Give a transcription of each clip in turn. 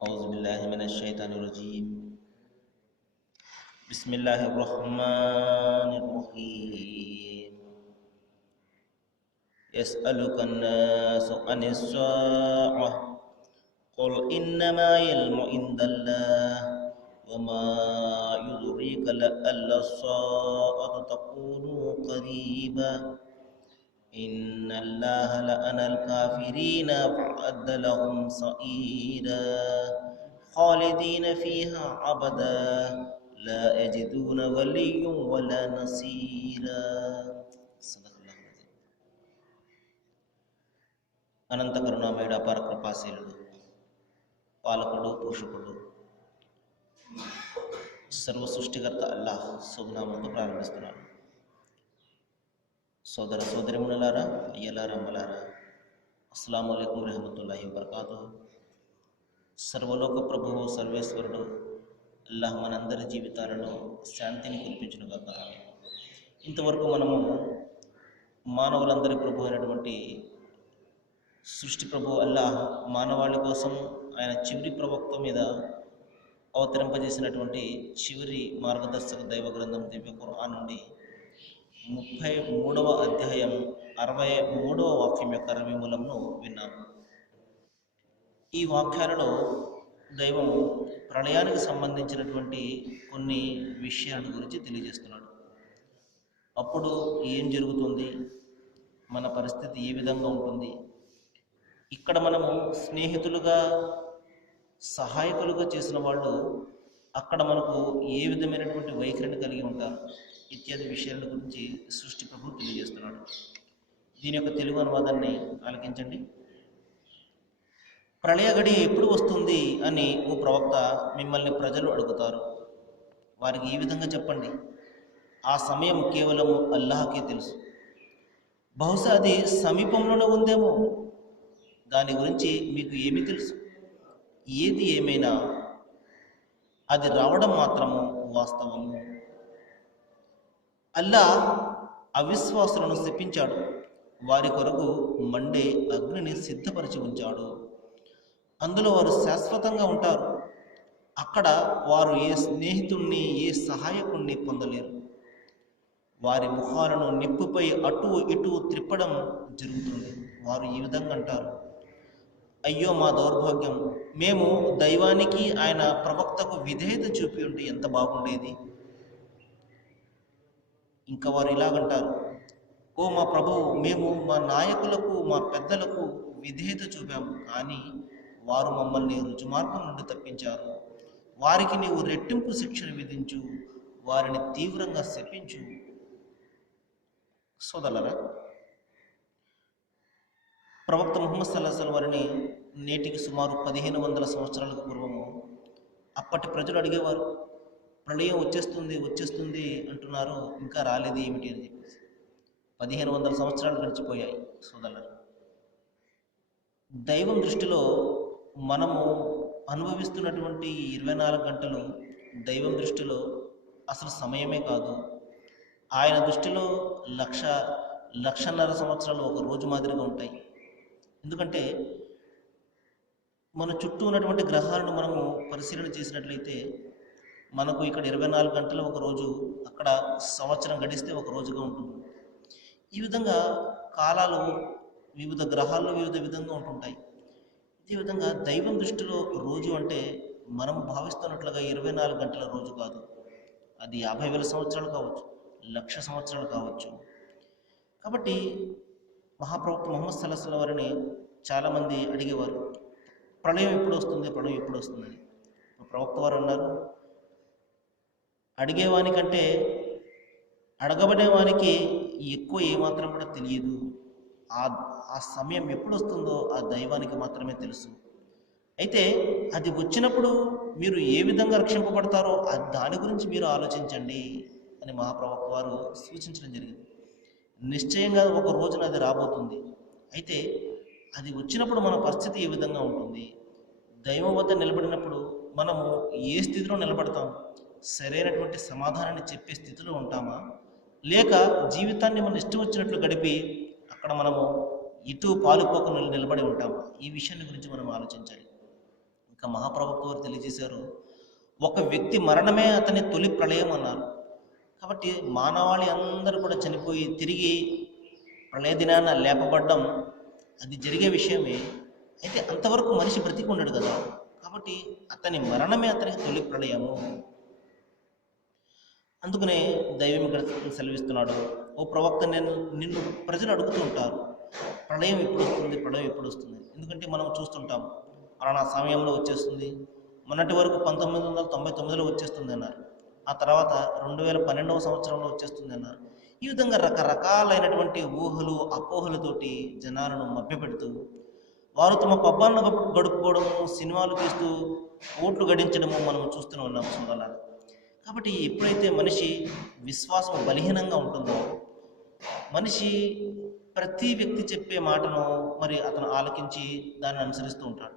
أعوذ بالله من الشيطان الرجيم. بسم الله الرحمن الرحيم. يسألك الناس عن الساعة قل إنما علم عند الله وما يدريك لعل الساعة تكون قريبا إن الله لعن الكافرين وأعد لهم سعيرا خالدين فيها أبدا لا يجدون وليا ولا نصيرا. صدق الله العظيم. అనంత కరుణామయుడు అపార కృపాశీలుడు పాలకుడు పోషకుడు సర్వ సృష్టికర్త అల్లాహ్ శుభనామంతో ప్రారంభిస్తున్నాను. సోదర సోదరిమునులారా, అయ్యలారా, అమ్మలారా, అస్సలాము అలైకుం రహమతుల్లాహి వబర్కాతుహు. సర్వలోక ప్రభువు సర్వేశ్వరుడు అల్లాహ్ మనందరి జీవితాలలో శాంతిని కురిపించునుగాక. ఇంతవరకు మనము మానవులందరి ప్రభు అయినటువంటి సృష్టి ప్రభు అల్లాహ్ మానవాళి కోసం ఆయన చివరి ప్రవక్త మీద అవతరింపజేసినటువంటి చివరి మార్గదర్శక దైవ గ్రంథం దివ్య ఖురాన్ నుండి 33వ అధ్యాయం 63వ వాక్యం యొక్క రవిమూలంను విన్నాము. ఈ వాక్యాలలో దైవము ప్రళయానికి సంబంధించినటువంటి కొన్ని విషయాల గురించి తెలియజేస్తున్నాడు. అప్పుడు ఏం జరుగుతుంది, మన పరిస్థితి ఏ విధంగా ఉంటుంది, ఇక్కడ మనము స్నేహితులుగా సహాయకులుగా చేసిన వాళ్ళు అక్కడ మనకు ఏ విధమైనటువంటి వైఖరిని కలిగి ఉంటారు ఇత్యాది విషయాల గురించి సృష్టి ప్రభు తెలియజేస్తున్నాడు. దీని యొక్క తెలుగు అనువాదాన్ని ఆలకించండి. ప్రళయ గడి ఎప్పుడు వస్తుంది అని ఓ ప్రవక్త మిమ్మల్ని ప్రజలు అడుగుతారు. వారికి ఈ విధంగా చెప్పండి, ఆ సమయం కేవలం అల్లాహకే తెలుసు. బహుశా అది సమీపంలోనే ఉందేమో, దాని గురించి మీకు ఏమీ తెలుసు. ఏది ఏమైనా అది రావడం మాత్రము వాస్తవము. అల్లాహ్ అవిశ్వాసులను శపించాడు, వారి కొరకు మండే అగ్నిని సిద్ధపరిచి ఉంచాడు. అందులో వారు శాశ్వతంగా ఉంటారు. అక్కడ వారు ఏ స్నేహితుణ్ణి ఏ సహాయకుణ్ణి పొందలేరు. వారి ముఖాలను నిప్పుపై అటు ఇటు త్రిప్పడం జరుగుతుంది. వారు ఈ విధంగా అంటారు, అయ్యో మా దౌర్భాగ్యం, మేము దైవానికి ఆయన ప్రవక్తకు విధేయత చూపి ఉంటే ఎంత బాగుండేది. ఇంకా వారు ఇలాగంటారు, ఓ మా ప్రభువు, మేము మా నాయకులకు మా పెద్దలకు విధేయత చూపాము, కానీ వారు మమ్మల్ని రుజుమార్గం నుండి తప్పించారు. వారికి నీవు రెట్టింపు శిక్షను విధించు, వారిని తీవ్రంగా శపించు. సోదరులారా, ప్రవక్త ముహమ్మద్ సల్లల్లాహు అలైహి వసల్లం వారిని నేటికి సుమారు 1500 సంవత్సరాలకు పూర్వము అప్పటి ప్రజలు అడిగేవారు, ప్రళయం వచ్చేస్తుంది వచ్చేస్తుంది అంటున్నారు, ఇంకా రాలేదు ఏమిటి అని చెప్పేసి. 1500 సంవత్సరాలు గడిచిపోయాయి. సోదరులారా, దైవం దృష్టిలో మనము అనుభవిస్తున్నటువంటి 24 గంటలు దైవం దృష్టిలో అసలు సమయమే కాదు. ఆయన దృష్టిలో 1,00,00,000 సంవత్సరాలు ఒక రోజు మాదిరిగా ఉంటాయి. ఎందుకంటే మన చుట్టూ ఉన్నటువంటి గ్రహాలను మనము పరిశీలన చేసినట్లయితే మనకు ఇక్కడ 24 గంటలు ఒక రోజు, అక్కడ సంవత్సరం గడిస్తే ఒక రోజుగా ఉంటుంది. ఈ విధంగా కాలాలు వివిధ గ్రహాల్లో వివిధ విధంగా ఉంటుంటాయి. ఈ విధంగా దైవం దృష్టిలో రోజు అంటే మనం భావిస్తున్నట్లుగా 24 గంటల రోజు కాదు. అది 50,000 సంవత్సరాలు కావచ్చు, 1,00,000 సంవత్సరాలు కావచ్చు. కాబట్టి మహాప్రవక్త ముహమ్మద్ సల్లల్లాహు అలైహి వసల్లం వారిని చాలామంది అడిగేవారు, ప్రళయం ఎప్పుడు వస్తుంది, ప్రళయం ఎప్పుడు వస్తుందని. ప్రవక్త వారు అన్నారు, అడిగేవానికంటే అడగబడేవానికి ఎక్కువ ఏమాత్రం కూడా తెలియదు. ఆ సమయం ఎప్పుడు వస్తుందో ఆ దైవానికి మాత్రమే తెలుసు. అయితే అది వచ్చినప్పుడు మీరు ఏ విధంగా రక్షింపబడతారో దాని గురించి మీరు ఆలోచించండి అని మహాప్రవక్త వారు సూచించడం జరిగింది. నిశ్చయంగా ఒక రోజున అది రాబోతుంది. అయితే అది వచ్చినప్పుడు మన పరిస్థితి ఏ విధంగా ఉంటుంది, దైవం వద్ద నిలబడినప్పుడు మనము ఏ స్థితిలో నిలబడతాం, సరైనటువంటి సమాధానాన్ని చెప్పే స్థితిలో ఉంటామా, లేక జీవితాన్ని మనం ఇష్టం వచ్చినట్లు గడిపి అక్కడ మనము ఇటు పాలుపోక నిలబడి ఉంటామా, ఈ విషయాన్ని గురించి మనం ఆలోచించాలి. ఇక మహాప్రభుత్వ వారు తెలియజేశారు, ఒక వ్యక్తి మరణమే అతని తొలి ప్రళయం అన్నారు. కాబట్టి మానవాళి అందరూ కూడా చనిపోయి తిరిగి ప్రళయ దినాన లేపబడ్డం అది జరిగే విషయమే. అయితే అంతవరకు మనిషి బ్రతికి ఉండడు కదా, కాబట్టి అతని మరణమే అతనికి తొలి ప్రళయము. అందుకనే దైవం ఇక్కడ సెలవిస్తున్నాడు, ఓ ప్రవక్త, నిన్ను ప్రజలు అడుగుతూ ఉంటారు, ప్రళయం ఎప్పుడు వస్తుంది, ప్రళయం ఎప్పుడు వస్తుంది. ఎందుకంటే మనం చూస్తుంటాం, పలానా సమయంలో వచ్చేస్తుంది, మొన్నటి వరకు 1999లో వచ్చేస్తుంది అన్నారు, ఆ తర్వాత 2012వ సంవత్సరంలో వచ్చేస్తుంది అన్నారు. ఈ విధంగా రకరకాలైనటువంటి ఊహలు అపోహలతోటి జనాలను మభ్యపెడుతూ వారు తమ పబ్బాలను గడుపుకోవడము, సినిమాలు తీస్తూ ఓట్లు గడించడము మనం చూస్తూనే ఉన్నాం సోదరులారా. కాబట్టి ఎప్పుడైతే మనిషి విశ్వాసం బలహీనంగా ఉంటుందో, మనిషి ప్రతి వ్యక్తి చెప్పే మాటను మరి అతను ఆలకించి దాన్ని అనుసరిస్తూ ఉంటాడు.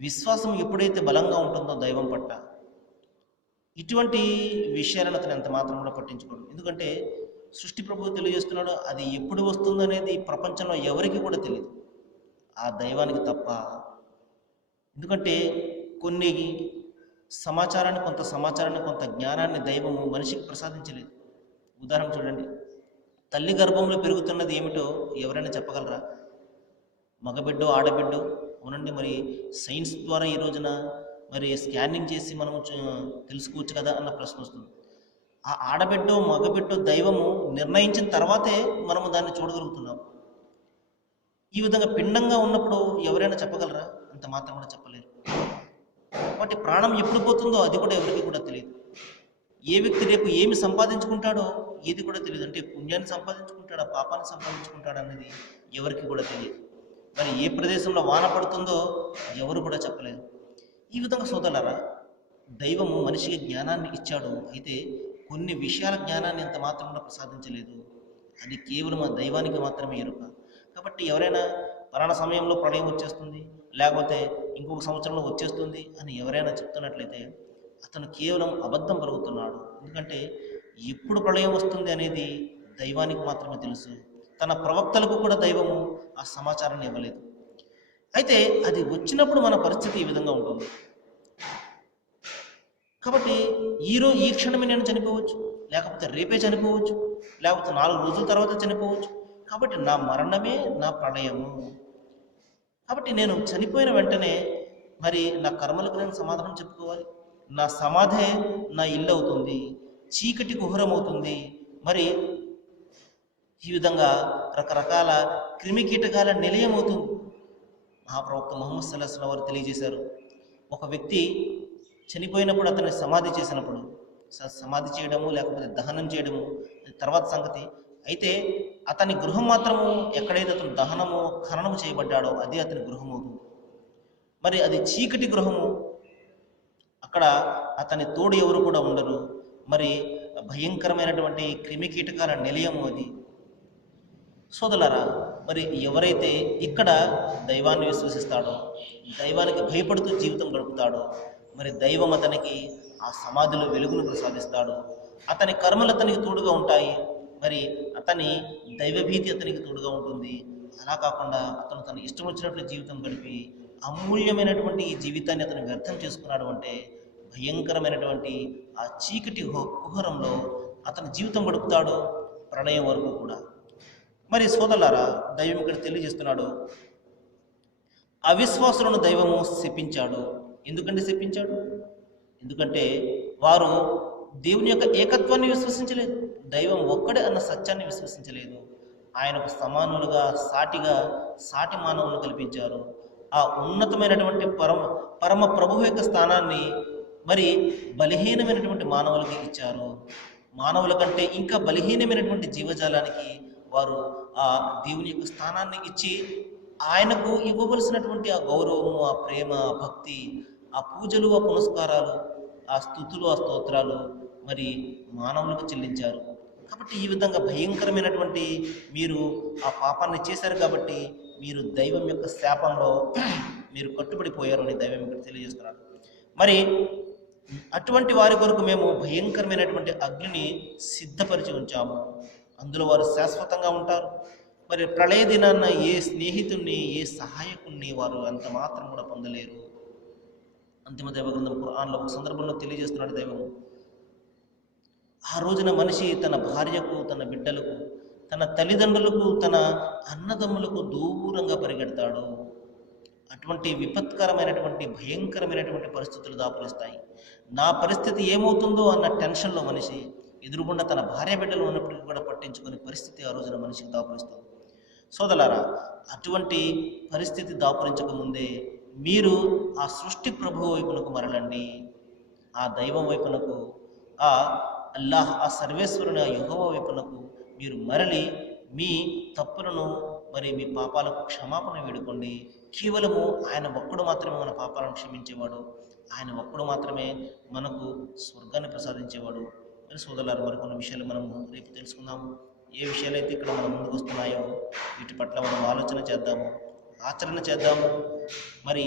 విశ్వాసం ఎప్పుడైతే బలంగా ఉంటుందో దైవం పట్ల, ఇటువంటి విషయాలను అతను ఎంత మాత్రం కూడా పట్టించుకోడు. ఎందుకంటే సృష్టి ప్రభువు తెలియజేస్తున్నాడు, అది ఎప్పుడు వస్తుందో అనేది ప్రపంచంలో ఎవరికి కూడా తెలియదు, ఆ దైవానికి తప్ప. ఎందుకంటే కొన్ని కొంత సమాచారాన్ని కొంత జ్ఞానాన్ని దైవము మనిషికి ప్రసాదించలేదు. ఉదాహరణ చూడండి, తల్లి గర్భంలో పెరుగుతున్నది ఏమిటో ఎవరైనా చెప్పగలరా? మగబిడ్డో ఆడబిడ్డో? అవునండి, మరి సైన్స్ ద్వారా ఈ రోజున మరి స్కానింగ్ చేసి మనము తెలుసుకోవచ్చు కదా అన్న ప్రశ్న వస్తుంది. ఆ ఆడబిడ్డో మగబిడ్డో దైవము నిర్ణయించిన తర్వాతే మనము దాన్ని చూడగలుగుతున్నాం. ఈ విధంగా పిండంగా ఉన్నప్పుడు ఎవరైనా చెప్పగలరా? అంత మాత్రం కూడా చెప్పలేరు. కాబట్టి ప్రాణం ఎప్పుడు పోతుందో అది కూడా ఎవరికి కూడా తెలియదు. ఏ వ్యక్తి రేపు ఏమి సంపాదించుకుంటాడో ఏది కూడా తెలియదు. అంటే పుణ్యాన్ని సంపాదించుకుంటాడా, పాపాన్ని సంపాదించుకుంటాడా అనేది ఎవరికి కూడా తెలియదు. మరి ఏ ప్రదేశంలో వాన పడుతుందో ఎవరు కూడా చెప్పలేదు. ఈ విధంగా సోదరులారా, దైవము మనిషికి జ్ఞానాన్ని ఇచ్చాడు, అయితే కొన్ని విషయాల జ్ఞానాన్ని ఎంత మాత్రం కూడా ప్రసాదించలేదు. అది కేవలం ఆ దైవానికి మాత్రమే ఎరుక. కాబట్టి ఎవరైనా పలానా సమయంలో ప్రళయం వచ్చేస్తుంది, లేకపోతే ఇంకొక సంవత్సరంలో వచ్చేస్తుంది అని ఎవరైనా చెప్తున్నట్లయితే అతను కేవలం అబద్ధం పలుకుతున్నాడు. ఎందుకంటే ఎప్పుడు ప్రళయం వస్తుంది అనేది దైవానికి మాత్రమే తెలుసు. తన ప్రవక్తలకు కూడా దైవము ఆ సమాచారాన్ని ఇవ్వలేదు. అయితే అది వచ్చినప్పుడు మన పరిస్థితి ఈ విధంగా ఉంటుంది. కాబట్టి ఈ క్షణమే నేను చనిపోవచ్చు, లేకపోతే రేపే చనిపోవచ్చు, లేకపోతే 4 రోజుల తర్వాత చనిపోవచ్చు. కాబట్టి నా మరణమే నా ప్రళయము. కాబట్టి నేను చనిపోయిన వెంటనే మరి నా కర్మలకు నేను సమాధానం చెప్పుకోవాలి. నా సమాధే నా ఇల్లు అవుతుంది, చీకటి కుహరం అవుతుంది. మరి ఈ విధంగా రకరకాల క్రిమి కీటకాల నిలయం అవుతుంది. మహాప్రవక్త ముహమ్మద్ సల్లల్లాహు అలైహి వసల్లం వారు తెలియజేశారు, ఒక వ్యక్తి చనిపోయినప్పుడు అతన్ని సమాధి చేసినప్పుడు, సమాధి చేయడము లేకపోతే దహనం చేయడము తర్వాత సంగతి, అయితే అతని గృహం మాత్రము ఎక్కడైతే అతను దహనము ఖననము చేయబడ్డాడో అది అతని గృహం అవుతుంది. మరి అది చీకటి గృహము, అక్కడ అతని తోడు ఎవరు కూడా ఉండరు. మరి భయంకరమైనటువంటి క్రిమి కీటకాల నిలయము అది. సోదరులారా, మరి ఎవరైతే ఇక్కడ దైవాన్ని విశ్వసిస్తాడో, దైవానికి భయపడుతూ జీవితం గడుపుతాడో, మరి దైవం అతనికి ఆ సమాధిలో వెలుగును ప్రసాదిస్తాడు. అతని కర్మలు అతనికి తోడుగా ఉంటాయి. మరి అతని దైవభీతి అతనికి తోడుగా ఉంటుంది. అలా కాకుండా అతను తన ఇష్టం వచ్చినట్లు జీవితం గడిపి అమూల్యమైనటువంటి ఈ జీవితాన్ని అతను వ్యర్థం చేసుకున్నాడు అంటే భయంకరమైనటువంటి ఆ చీకటి కుహరంలో అతని జీవితం గడుపుతాడు ప్రళయం వరకు కూడా. మరి సోదరులారా, దైవం ఇక్కడ తెలియజేస్తున్నాడు, అవిశ్వాసులను దైవము శపించాడు. ఎందుకంటే శపించాడు? ఎందుకంటే వారు దేవుని యొక్క ఏకత్వాన్ని విశ్వసించలేదు, దైవం ఒక్కడే అన్న సత్యాన్ని విశ్వసించలేదు. ఆయనకు సమానులుగా సాటి మానవులను కల్పించారు. ఆ ఉన్నతమైనటువంటి పరమ ప్రభువు యొక్క స్థానాన్ని మరి బలహీనమైనటువంటి మానవులకి ఇచ్చారు. మానవుల కంటే ఇంకా బలహీనమైనటువంటి జీవజాలానికి వారు ఆ దేవుని యొక్క స్థానాన్ని ఇచ్చి ఆయనకు ఇవ్వవలసినటువంటి ఆ గౌరవము, ఆ ప్రేమ, ఆ భక్తి, ఆ పూజలు, ఆ పునస్కారాలు, ఆ స్తుతులు, ఆ స్తోత్రాలు మరి మానవులకు చెల్లించారు. కాబట్టి ఈ విధంగా భయంకరమైనటువంటి మీరు ఆ పాపాన్ని చేశారు కాబట్టి మీరు దైవం యొక్క శాపంలో మీరు కట్టుబడిపోయారు అని దైవం ఇక్కడ తెలియజేస్తున్నారు. మరి అటువంటి వారి కొరకు మేము భయంకరమైనటువంటి అగ్నిని సిద్ధపరిచి ఉంచాము, అందులో వారు శాశ్వతంగా ఉంటారు. మరి ప్రళయ దినాన్న ఏ స్నేహితుణ్ణి, ఏ సహాయకుణ్ణి వారు అంత మాత్రం కూడా పొందలేరు. అంతిమ దైవ గ్రంథం ఖురాన్లో ఒక సందర్భంలో తెలియజేస్తున్నాడు దైవము. ఆ రోజున మనిషి తన భార్యకు, తన బిడ్డలకు, తన తల్లిదండ్రులకు, తన అన్నదమ్ములకు దూరంగా పరిగెడతాడు. అటువంటి విపత్కరమైనటువంటి భయంకరమైనటువంటి పరిస్థితులు దాపురిస్తాయి. నా పరిస్థితి ఏమవుతుందో అన్న టెన్షన్లో మనిషి ఎదురుగుండా తన భార్య బిడ్డలు ఉన్నప్పటికీ కూడా పట్టించుకునే పరిస్థితి ఆ రోజున మనిషికి దాపురిస్తుంది. సోదరులారా, అటువంటి పరిస్థితి దాపురించక ముందే మీరు ఆ సృష్టి ప్రభువు వైపునకు మరలండి. ఆ దైవం వైపునకు, ఆ అల్లాహ్, ఆ సర్వేశ్వరుని, ఆ యెహోవా వైపునకు మీరు మరలి మీ తప్పులను మరి మీ పాపాలకు క్షమాపణ వేడుకోండి. కేవలము ఆయన ఒక్కడు మాత్రమే మన పాపాలను క్షమించేవాడు. ఆయన ఒక్కడు మాత్రమే మనకు స్వర్గాన్ని ప్రసాదించేవాడు. మరి సోదరులారా, మరికొన్ని విషయాలు మనము రేపు తెలుసుకుందాము. ఏ విషయాలైతే ఇక్కడ మన ముందుకు వస్తున్నాయో వీటి పట్ల మనం ఆలోచన చేద్దాము, ఆచరణ చేద్దాము. మరి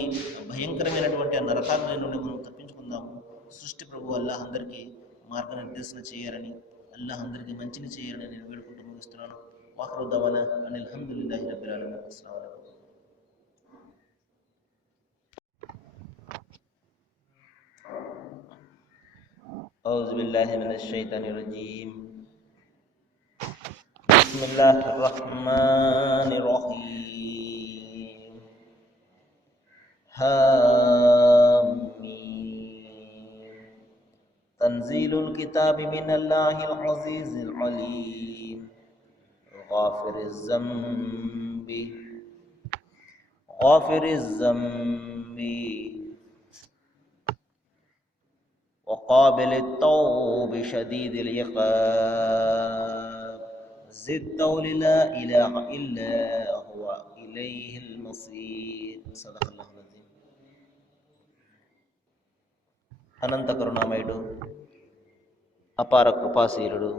భయంకరమైనటువంటి ఆ నరకాగ్ని నుండి మనం తప్పించుకుందాము. సృష్టి ప్రభు అల్లాహ్ అందరికీ మార్గనిర్దేశన చేయాలని, అల్లాహ్ అందరికీ మంచిని చేయాలని నేను వేడుకుంటూ ముగిస్తున్నాను. వాఖరు దవానా అనిల్ హమ్దులిల్లాహి రబ్బిల్ ఆలమీన్. అస్సలాము అలైకుం. أعوذ بالله من الشيطان الرجيم. بسم الله الرحمن الرحيم. حامين. تنزيل الكتاب من الله العزيز العليم. غافر الذنب وقابل التوب شديد العقاب ذي الطول لا إله إلا هو إليه المصير. صدق الله العظيم. అనంత కరుణామయుడు, అపార కృపాశీలుడు,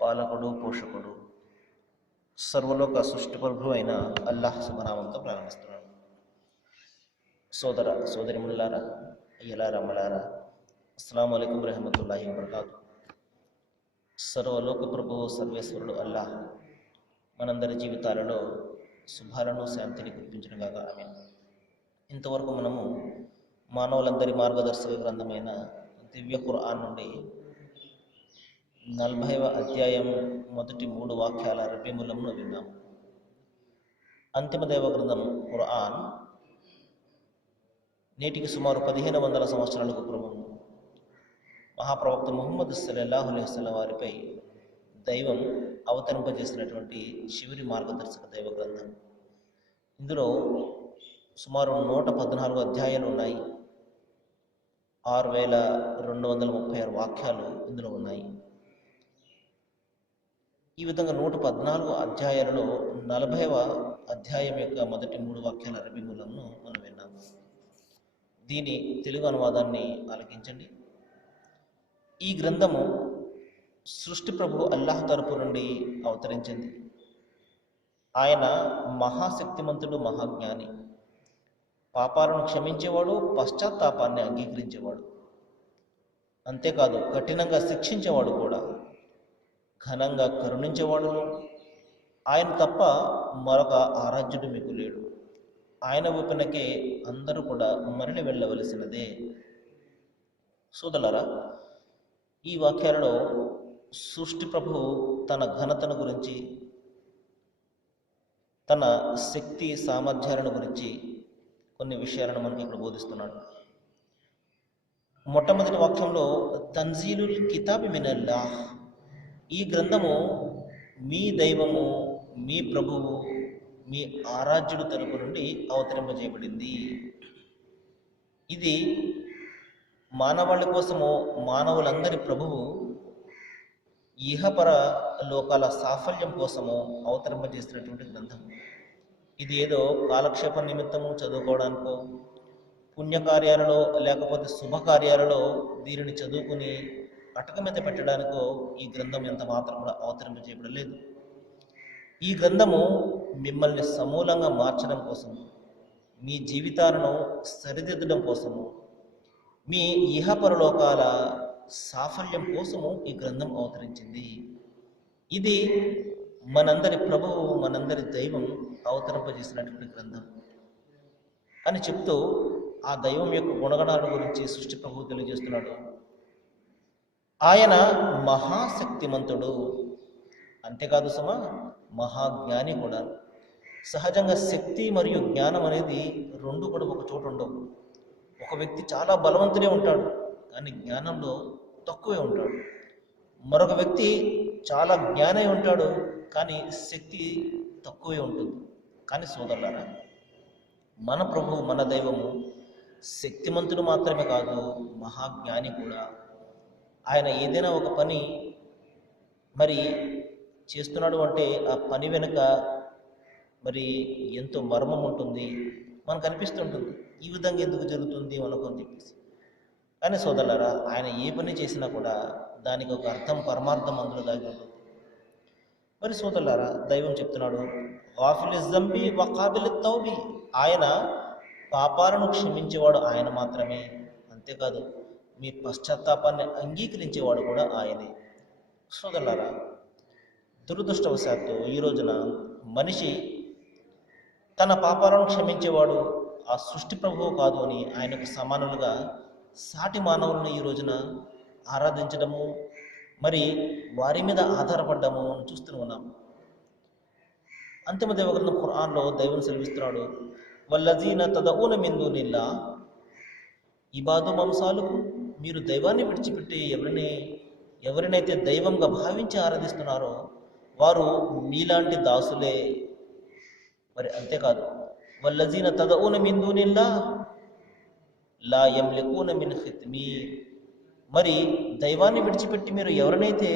పాలకుడు, పోషకుడు, సర్వలోక సృష్టి ప్రభు అయిన అల్లాహ్ శుభనామంతో ప్రారంభిస్తున్నాను. సోదర సోదరిములారా, అయ్యలారా, అమ్మలారా, అస్సలాము అలైకుం రహమతుల్లాహి వబరకాతు. సర్వలోక ప్రభువు సర్వేశ్వరుడు అల్లాహ్ మనందరి జీవితాలలో శుభాలను, శాంతిని కురిపించునుగాక. ఆమేన్. ఇంతవరకు మనము మానవులందరి మార్గదర్శక గ్రంథమైన దివ్య ఖురాన్ నుండి 40వ అధ్యాయం మొదటి 3 వాక్యాల అరబీ మూలంను విన్నాము. అంతిమ దైవ గ్రంథం ఖురాన్ నేటికి సుమారు 1500 సంవత్సరాలకు పూర్వం మహాప్రవక్త ముహమ్మద్ సల్లల్లాహు అలైహి వసల్లం వారిపై దైవం అవతరింపజేసినటువంటి చివరి మార్గదర్శక దైవ గ్రంథం. ఇందులో సుమారు 114 అధ్యాయాలు ఉన్నాయి. 6236 వాక్యాలు ఇందులో ఉన్నాయి. ఈ విధంగా 114 అధ్యాయాలలో 40వ అధ్యాయం యొక్క మొదటి 3 వాక్యాల అరబీ మూలంను మనం విన్నాము. దీని తెలుగు అనువాదాన్ని ఆలకించండి. ఈ గ్రంథము సృష్టి ప్రభు అల్లాహ్ తరపు నుండి అవతరించింది. ఆయన మహాశక్తిమంతుడు, మహాజ్ఞాని, పాపాలను క్షమించేవాడు, పశ్చాత్తాపాన్ని అంగీకరించేవాడు. అంతేకాదు కఠినంగా శిక్షించేవాడు కూడా, ఘనంగా కరుణించేవాడు. ఆయన తప్ప మరొక ఆరాధ్యుడు మీకు లేడు. ఆయన వైపునకే అందరూ కూడా మరలి వెళ్ళవలసినదే. సోదరులారా, ఈ వాక్యాలలో సృష్టి ప్రభువు తన ఘనతను గురించి, తన శక్తి సామర్థ్యాలను గురించి కొన్ని విషయాలను మనకి ఇక్కడ బోధిస్తున్నాడు. మొట్టమొదటి వాక్యంలో తన్జీలుల్ కితాబి మినల్లాహ్, ఈ గ్రంథము మీ దైవము, మీ ప్రభువు, మీ ఆరాధ్యుడు తరపు నుండి అవతరింపజేయబడింది. ఇది మానవాళి కోసము, మానవులందరి ప్రభువు ఇహపర లోకాల సాఫల్యం కోసము అవతరింపజేసినటువంటి గ్రంథం. ఇది ఏదో కాలక్షేప నిమిత్తము చదువుకోవడానికో, పుణ్యకార్యాలలో లేకపోతే శుభకార్యాలలో దీనిని చదువుకుని అటక మీద పెట్టడానికో ఈ గ్రంథం ఎంత మాత్రం కూడా అవతరింపజేయబడలేదు. ఈ గ్రంథము మిమ్మల్ని సమూలంగా మార్చడం కోసము, మీ జీవితాలను సరిదిద్దడం కోసము, మీ ఇహపరలోకాల సాఫల్యం కోసము ఈ గ్రంథం అవతరించింది. ఇది మనందరి ప్రభువు, మనందరి దైవం అవతరింపజేసినటువంటి గ్రంథం అని చెప్తూ ఆ దైవం యొక్క గుణగణాల గురించి సృష్టి ప్రభువు తెలియజేస్తున్నాడు. ఆయన మహాశక్తిమంతుడు, అంతేకాదు సుమా మహాజ్ఞాని కూడా. సహజంగా శక్తి మరియు జ్ఞానం అనేది రెండు కూడా ఒక చోట ఉండవు. ఒక వ్యక్తి చాలా బలవంతుడే ఉంటాడు కానీ జ్ఞానంలో తక్కువే ఉంటాడు. మరొక వ్యక్తి చాలా జ్ఞానై ఉంటాడు కానీ శక్తి తక్కువే ఉంటుంది. కానీ సోదరులారా, మన ప్రభువు మన దైవము శక్తిమంతుడు మాత్రమే కాదు, మహాజ్ఞాని కూడా. ఆయన ఏదైనా ఒక పని మరి చేస్తున్నాడు అంటే ఆ పని వెనుక మరి ఎంతో మర్మం ఉంటుంది, మనకు అనిపిస్తుంటుంది ఈ విధంగా ఎందుకు జరుగుతుంది అనుకొని చెప్పేసి. కానీ సోదరులారా, ఆయన ఏ పని చేసినా కూడా దానికి ఒక అర్థం పరమార్థం అందులో దాగి ఉంటుంది. మరి సోదరులారా, దైవం చెప్తున్నాడు, గాఫిలి జంబి వకాబిలి తౌబి, ఆయన పాపాలను క్షమించేవాడు ఆయన మాత్రమే. అంతేకాదు మీ పశ్చాత్తాపాన్ని అంగీకరించేవాడు కూడా ఆయనే. సోదరులారా, దురదృష్టవశాత్తు ఈ రోజున మనిషి తన పాపాలను క్షమించేవాడు ఆ సృష్టి ప్రభువు కాదు అని ఆయనకు సమానులుగా సాటి మానవులను ఈ రోజున ఆరాధించడము, మరి వారి మీద ఆధారపడ్డము చూస్తూ ఉన్నాం. అంతిమ దైవగ్రంథం ఖురాన్లో దైవం సెలవిస్తున్నాడు, వల్లజీన తదఊన మిన్ దూనిల్లా, ఇబాదు మంసాలకు, మీరు దైవాన్ని విడిచిపెట్టి ఎవరినైతే దైవంగా భావించి ఆరాధిస్తున్నారో వారు మీలాంటి దాసులే. మరి అంతేకాదు, వల్లజీన తదఊన మిన్ దూనిల్లా లా యమ్లికూన మిన్ ఖిత్మీర్, మరి దైవాన్ని విడిచిపెట్టి మీరు ఎవరినైతే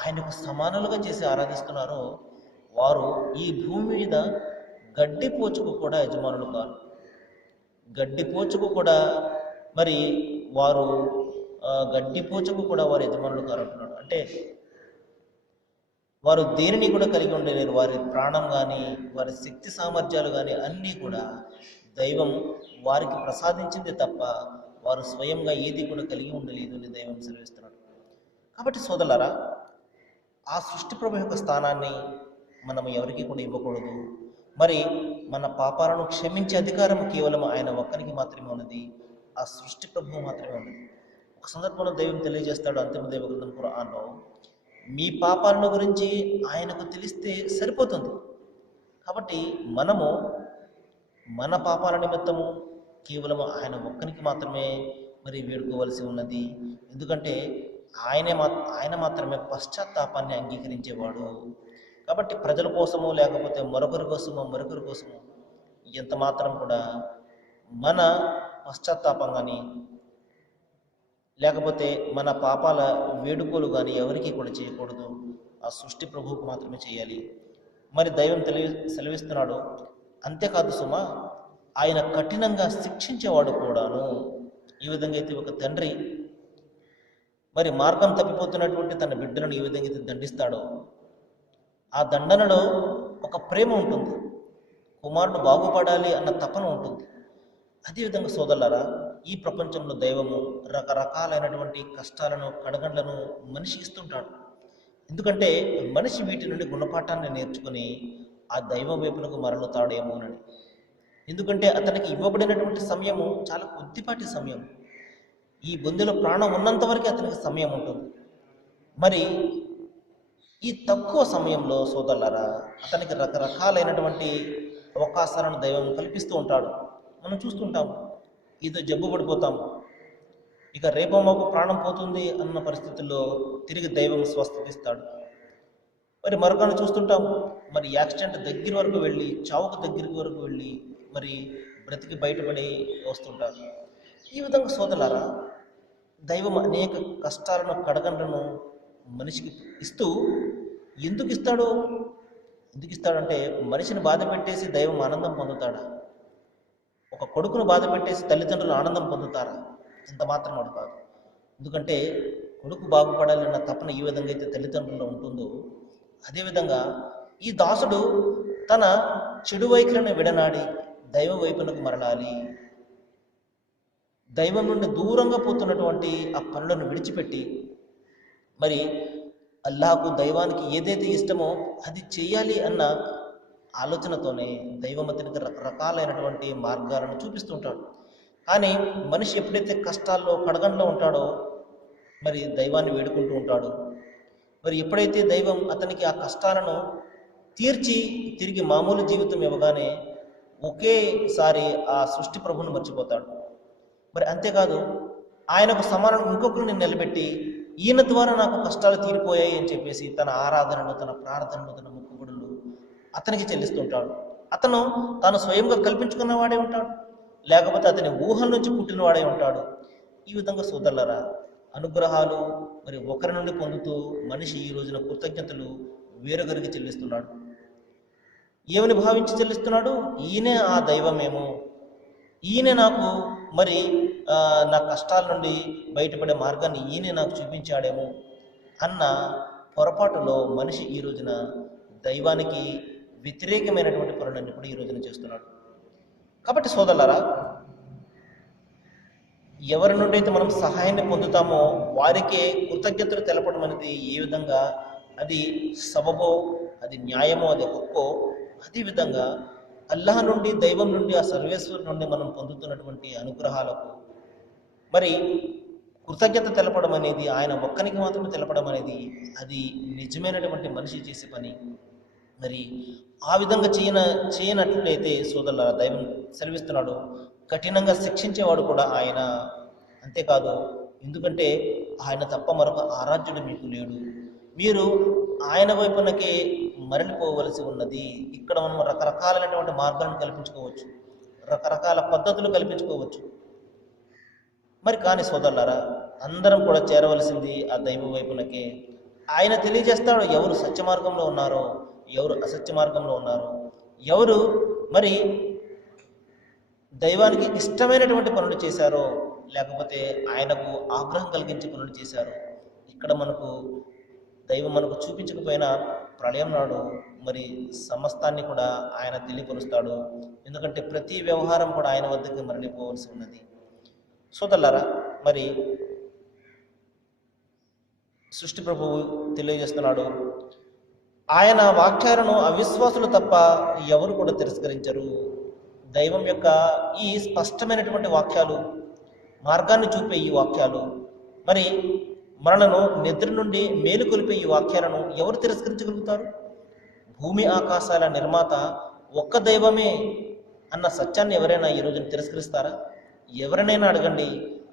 ఆయనకు సమానులుగా చేసి ఆరాధిస్తున్నారో వారు ఈ భూమి మీద గడ్డిపోచుకు కూడా యజమానులు కారు. గడ్డిపోచుకు కూడా మరి వారు గడ్డిపోచుకు కూడా వారు యజమానులు కారు అంటున్నాడు. అంటే వారు దేనిని కూడా కలిగి ఉండలేరు. వారి ప్రాణం కానీ వారి శక్తి సామర్థ్యాలు కానీ అన్నీ కూడా దైవం వారికి ప్రసాదించింది తప్ప వారు స్వయంగా ఏది కూడా కలిగి ఉండలేదు అని దైవం సెలవిస్తున్నాడు. కాబట్టి సోదరులారా, ఆ సృష్టి ప్రభు యొక్క స్థానాన్ని మనం ఎవరికి కూడా ఇవ్వకూడదు. మరి మన పాపాలను క్షమించే అధికారం కేవలం ఆయన ఒక్కరికి మాత్రమే ఉన్నది, ఆ సృష్టి ప్రభువు మాత్రమే ఉన్నది. ఒక సందర్భంలో దైవం తెలియజేస్తాడు అంతిమ దైవగ్రంథం ఖురాన్లో, మీ పాపాలను గురించి ఆయనకు తెలిస్తే సరిపోతుంది. కాబట్టి మనము మన పాపాల నిమిత్తము కేవలం ఆయన ఒక్కరికి మాత్రమే మరి వేడుకోవలసి ఉన్నది. ఎందుకంటే ఆయన మాత్రమే పశ్చాత్తాపాన్ని అంగీకరించేవాడు. కాబట్టి ప్రజల కోసమో లేకపోతే మరొకరి కోసమో ఎంత మాత్రం కూడా మన పశ్చాత్తాపం కానీ లేకపోతే మన పాపాల వేడుకలు కానీ ఎవరికి కూడా చేయకూడదు, ఆ సృష్టి ప్రభువుకు మాత్రమే చేయాలి. మరి దైవం సెలవిస్తున్నాడు. అంతేకాదు సుమా, ఆయన కఠినంగా శిక్షించేవాడు కూడాను. ఈ విధంగా అయితే ఒక తండ్రి మరి మార్గం తప్పిపోతున్నటువంటి తన బిడ్డలను ఈ విధంగా అయితే దండిస్తాడో ఆ దండనలో ఒక ప్రేమ ఉంటుంది, కుమారుడు బాగుపడాలి అన్న తపన ఉంటుంది. అదేవిధంగా సోదరులారా, ఈ ప్రపంచంలో దైవము రకరకాలైనటువంటి కష్టాలను కడగండ్లను మనిషి ఇస్తుంటాడు. ఎందుకంటే మనిషి వీటి నుండి గుణపాఠాన్ని నేర్చుకుని ఆ దైవ వైపునకు మరలుతాడేమోనని. ఎందుకంటే అతనికి ఇవ్వబడినటువంటి సమయము చాలా కొద్దిపాటి సమయం. ఈ బొందెలో ప్రాణం ఉన్నంత వరకు అతనికి సమయం ఉంటుంది. మరి ఈ తక్కువ సమయంలో సోదరులారా, అతనికి రకరకాలైనటువంటి అవకాశాలను దైవం కల్పిస్తూ ఉంటాడు. మనం చూస్తుంటాము, ఏదో జబ్బు పడిపోతాము, ఇక రేపో మాకు ప్రాణం పోతుంది అన్న పరిస్థితుల్లో తిరిగి దైవం స్వస్థతిస్తాడు. మరి మరొకరిని చూస్తుంటాము, మరి యాక్సిడెంట్ దగ్గర వరకు వెళ్ళి చావుకు దగ్గరికి వరకు వెళ్ళి మరి బ్రతికి బయటపడి వస్తుంటారు. ఈ విధంగా సోదరులారా, దైవం అనేక కష్టాలను కడగండ్లను మనిషికి ఇస్తూ ఎందుకు ఇస్తాడంటే మనిషిని బాధ పెట్టేసి దైవం ఆనందం పొందుతాడా? ఒక కొడుకును బాధ పెట్టేసి తల్లిదండ్రులు ఆనందం పొందుతారా? ఇంత మాత్రం వాడు కాదు. ఎందుకంటే కొడుకు బాగుపడాలన్న తపన ఈ విధంగా అయితే తల్లిదండ్రుల్లో ఉంటుందో అదేవిధంగా ఈ దాసుడు తన చెడు వైఖరిని విడనాడి దైవ వైపునకు మరలాలి. దైవం నుండి దూరంగా పోతున్నటువంటి ఆ పనులను విడిచిపెట్టి మరి అల్లాహకు దైవానికి ఏదైతే ఇష్టమో అది చేయాలి అన్న ఆలోచనతోనే దైవం అతనికి రకరకాలైనటువంటి మార్గాలను చూపిస్తుంటాడు. కానీ మనిషి ఎప్పుడైతే కష్టాల్లో కడగంలో ఉంటాడో మరి దైవాన్ని వేడుకుంటూ ఉంటాడు. మరి ఎప్పుడైతే దైవం అతనికి ఆ కష్టాలను తీర్చి తిరిగి మామూలు జీవితం ఇవ్వగానే ఒకేసారి ఆ సృష్టి ప్రభువును మర్చిపోతాడు. మరి అంతేకాదు ఆయనకు సమానం ఇంకొకరిని నిలబెట్టి ఈయన ద్వారా నాకు కష్టాలు తీరిపోయాయి అని చెప్పేసి తన ఆరాధనలు, తన ప్రార్థనలు, తన మొక్కుబడులు అతనికి చెల్లిస్తుంటాడు. అతను తాను స్వయంగా కల్పించుకున్నవాడే ఉంటాడు, లేకపోతే అతని ఊహల నుంచి పుట్టినవాడే ఉంటాడు. ఈ విధంగా సోదరులారా, అనుగ్రహాలు మరి ఒకరి నుండి పొందుతూ మనిషి ఈ రోజున కృతజ్ఞతలు వేరొకరికి చెల్లిస్తున్నాడు. ఏమని భావించి చెల్లిస్తున్నాడు? ఈయనే ఆ దైవమేమో, ఈయనే నాకు మరి నా కష్టాల నుండి బయటపడే మార్గాన్ని ఈయనే నాకు చూపించాడేమో అన్న పొరపాటులో మనిషి ఈ రోజున దైవానికి వ్యతిరేకమైనటువంటి పనులన్నీ కూడా ఈ రోజున చేస్తున్నాడు. కాబట్టి సోదరులారా, ఎవరి నుండి అయితే మనం సహాయాన్ని పొందుతామో వారికే కృతజ్ఞతలు తెలపడం అనేది ఏ విధంగా అది సబబో, అది న్యాయమో, అది హక్కో, అదేవిధంగా అల్లాహ్ నుండి, దైవం నుండి, ఆ సర్వేశ్వరు నుండి మనం పొందుతున్నటువంటి అనుగ్రహాలకు మరి కృతజ్ఞత తెలపడం అనేది, ఆయన ఒక్కనికి మాత్రమే తెలపడం అనేది అది నిజమైనటువంటి మనిషి చేసే పని. మరి ఆ విధంగా చేయనట్లయితే సోదరుల దైవం సెలవిస్తున్నాడు, కఠినంగా శిక్షించేవాడు కూడా ఆయన. అంతేకాదు, ఎందుకంటే ఆయన తప్ప మరొక ఆరాధ్యుడు మీకు లేడు, మీరు ఆయన వైపునకే మరలిపోవలసి ఉన్నది. ఇక్కడ మనం రకరకాలైనటువంటి మార్గాలను కల్పించుకోవచ్చు, రకరకాల పద్ధతులు కల్పించుకోవచ్చు. మరి కానీ సోదరులారా, అందరం కూడా చేరవలసింది ఆ దైవ వైపునకే. ఆయన తెలియజేస్తాడు ఎవరు సత్య మార్గంలో ఉన్నారో, ఎవరు అసత్య మార్గంలో ఉన్నారో, ఎవరు మరి దైవానికి ఇష్టమైనటువంటి పనులు చేశారో, లేకపోతే ఆయనకు ఆగ్రహం కలిగించే పనులు చేశారో. ఇక్కడ మనకు దైవం మనకు చూపించకపోయినా ప్రళయం నాడు మరి సమస్తాన్ని కూడా ఆయన తెలియపరుస్తాడు. ఎందుకంటే ప్రతి వ్యవహారం కూడా ఆయన వద్దకు మరలిపోవలసి ఉన్నది. సోదరులారా, మరి సృష్టి ప్రభువు తెలియజేస్తున్నాడు, ఆయన వాక్యాలను అవిశ్వాసులు తప్ప ఎవరు కూడా తిరస్కరించరు. దైవం యొక్క ఈ స్పష్టమైనటువంటి వాక్యాలు, మార్గాన్ని చూపే ఈ వాక్యాలు, మరి మనలను నిద్ర నుండి మేలుకొలిపే ఈ వాక్యాలను ఎవరు తిరస్కరించగలుగుతారు? భూమి ఆకాశాల నిర్మాత ఒక్క దైవమే అన్న సత్యాన్ని ఎవరైనా ఈ రోజున తిరస్కరిస్తారా? ఎవరినైనా అడగండి,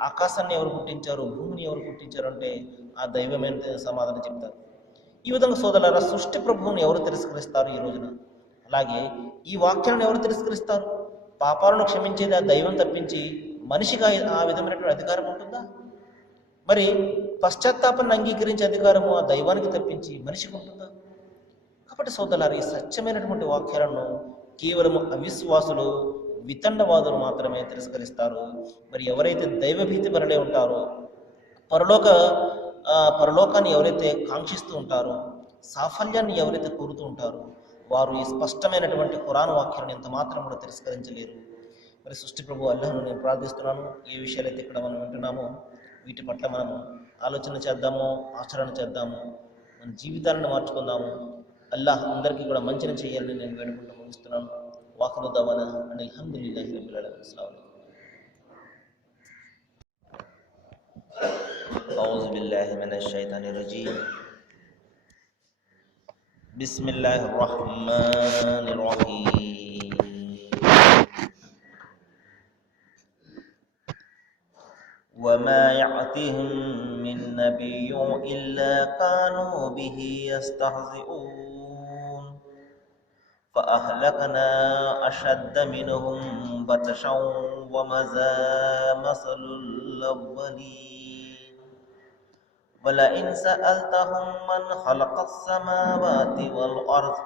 ఆకాశాన్ని ఎవరు పుట్టించారు, భూమిని ఎవరు పుట్టించారు అంటే ఆ దైవమే సమాధానం చెప్తారు. ఈ విధంగా సోదరులారా, సృష్టి ప్రభువుని ఎవరు తిరస్కరిస్తారు ఈ రోజున? అలాగే ఈ వాక్యాలను ఎవరు తిరస్కరిస్తారు? పాపాలను క్షమించేది ఆ దైవం తప్పించి మనిషిగా ఆ విధమైనటువంటి అధికారం ఉంటుందా? మరి పశ్చాత్తాపాన్ని అంగీకరించే అధికారము ఆ దైవానికి తప్పించి మనిషికి ఉంటుందా? కాబట్టి సోదరులారా, ఈ సత్యమైనటువంటి వాక్యాలను కేవలం అవిశ్వాసులు, వితండవాదులు మాత్రమే తిరస్కరిస్తారు. మరి ఎవరైతే దైవభీతి పరులై ఉంటారో, పరలోకాన్ని ఎవరైతే కాంక్షిస్తూ ఉంటారో, సాఫల్యాన్ని ఎవరైతే కోరుతూ ఉంటారో, వారు ఈ స్పష్టమైనటువంటి ఖురాన్ వాక్యాలను ఎంత మాత్రం కూడా తిరస్కరించలేరు. మరి సృష్టి ప్రభు అల్లాహ్ను నేను ప్రార్థిస్తున్నాను, ఏ విషయాలైతే ఇక్కడ మనం వింటున్నామో వీటి పట్ల మనము ఆలోచన చేద్దాము, ఆచరణ చేద్దాము, మన జీవితాలను మార్చుకుందాము. అల్లాహ్ అందరికీ కూడా మంచిని చేయాలని నేను వేడుకుంటూ ముగిస్తున్నాను. వాఖిరు దవానా అనిల్ హమ్దులిల్లాహి రబ్బిల్ ఆలమీన్. అస్సలాము అలైకుం. అఊజు బిల్లాహి మినష్ షైతానిర్ రజీమ్. బిస్మిల్లాహిర్ రహ్మానిర్ రహీమ్. وما يأتهم من نبي إلا كانوا به يستهزئون فأهلكنا أشد منهم بطشا ومضى مثل الأولين ولئن سألتهم من خلق السماوات والأرض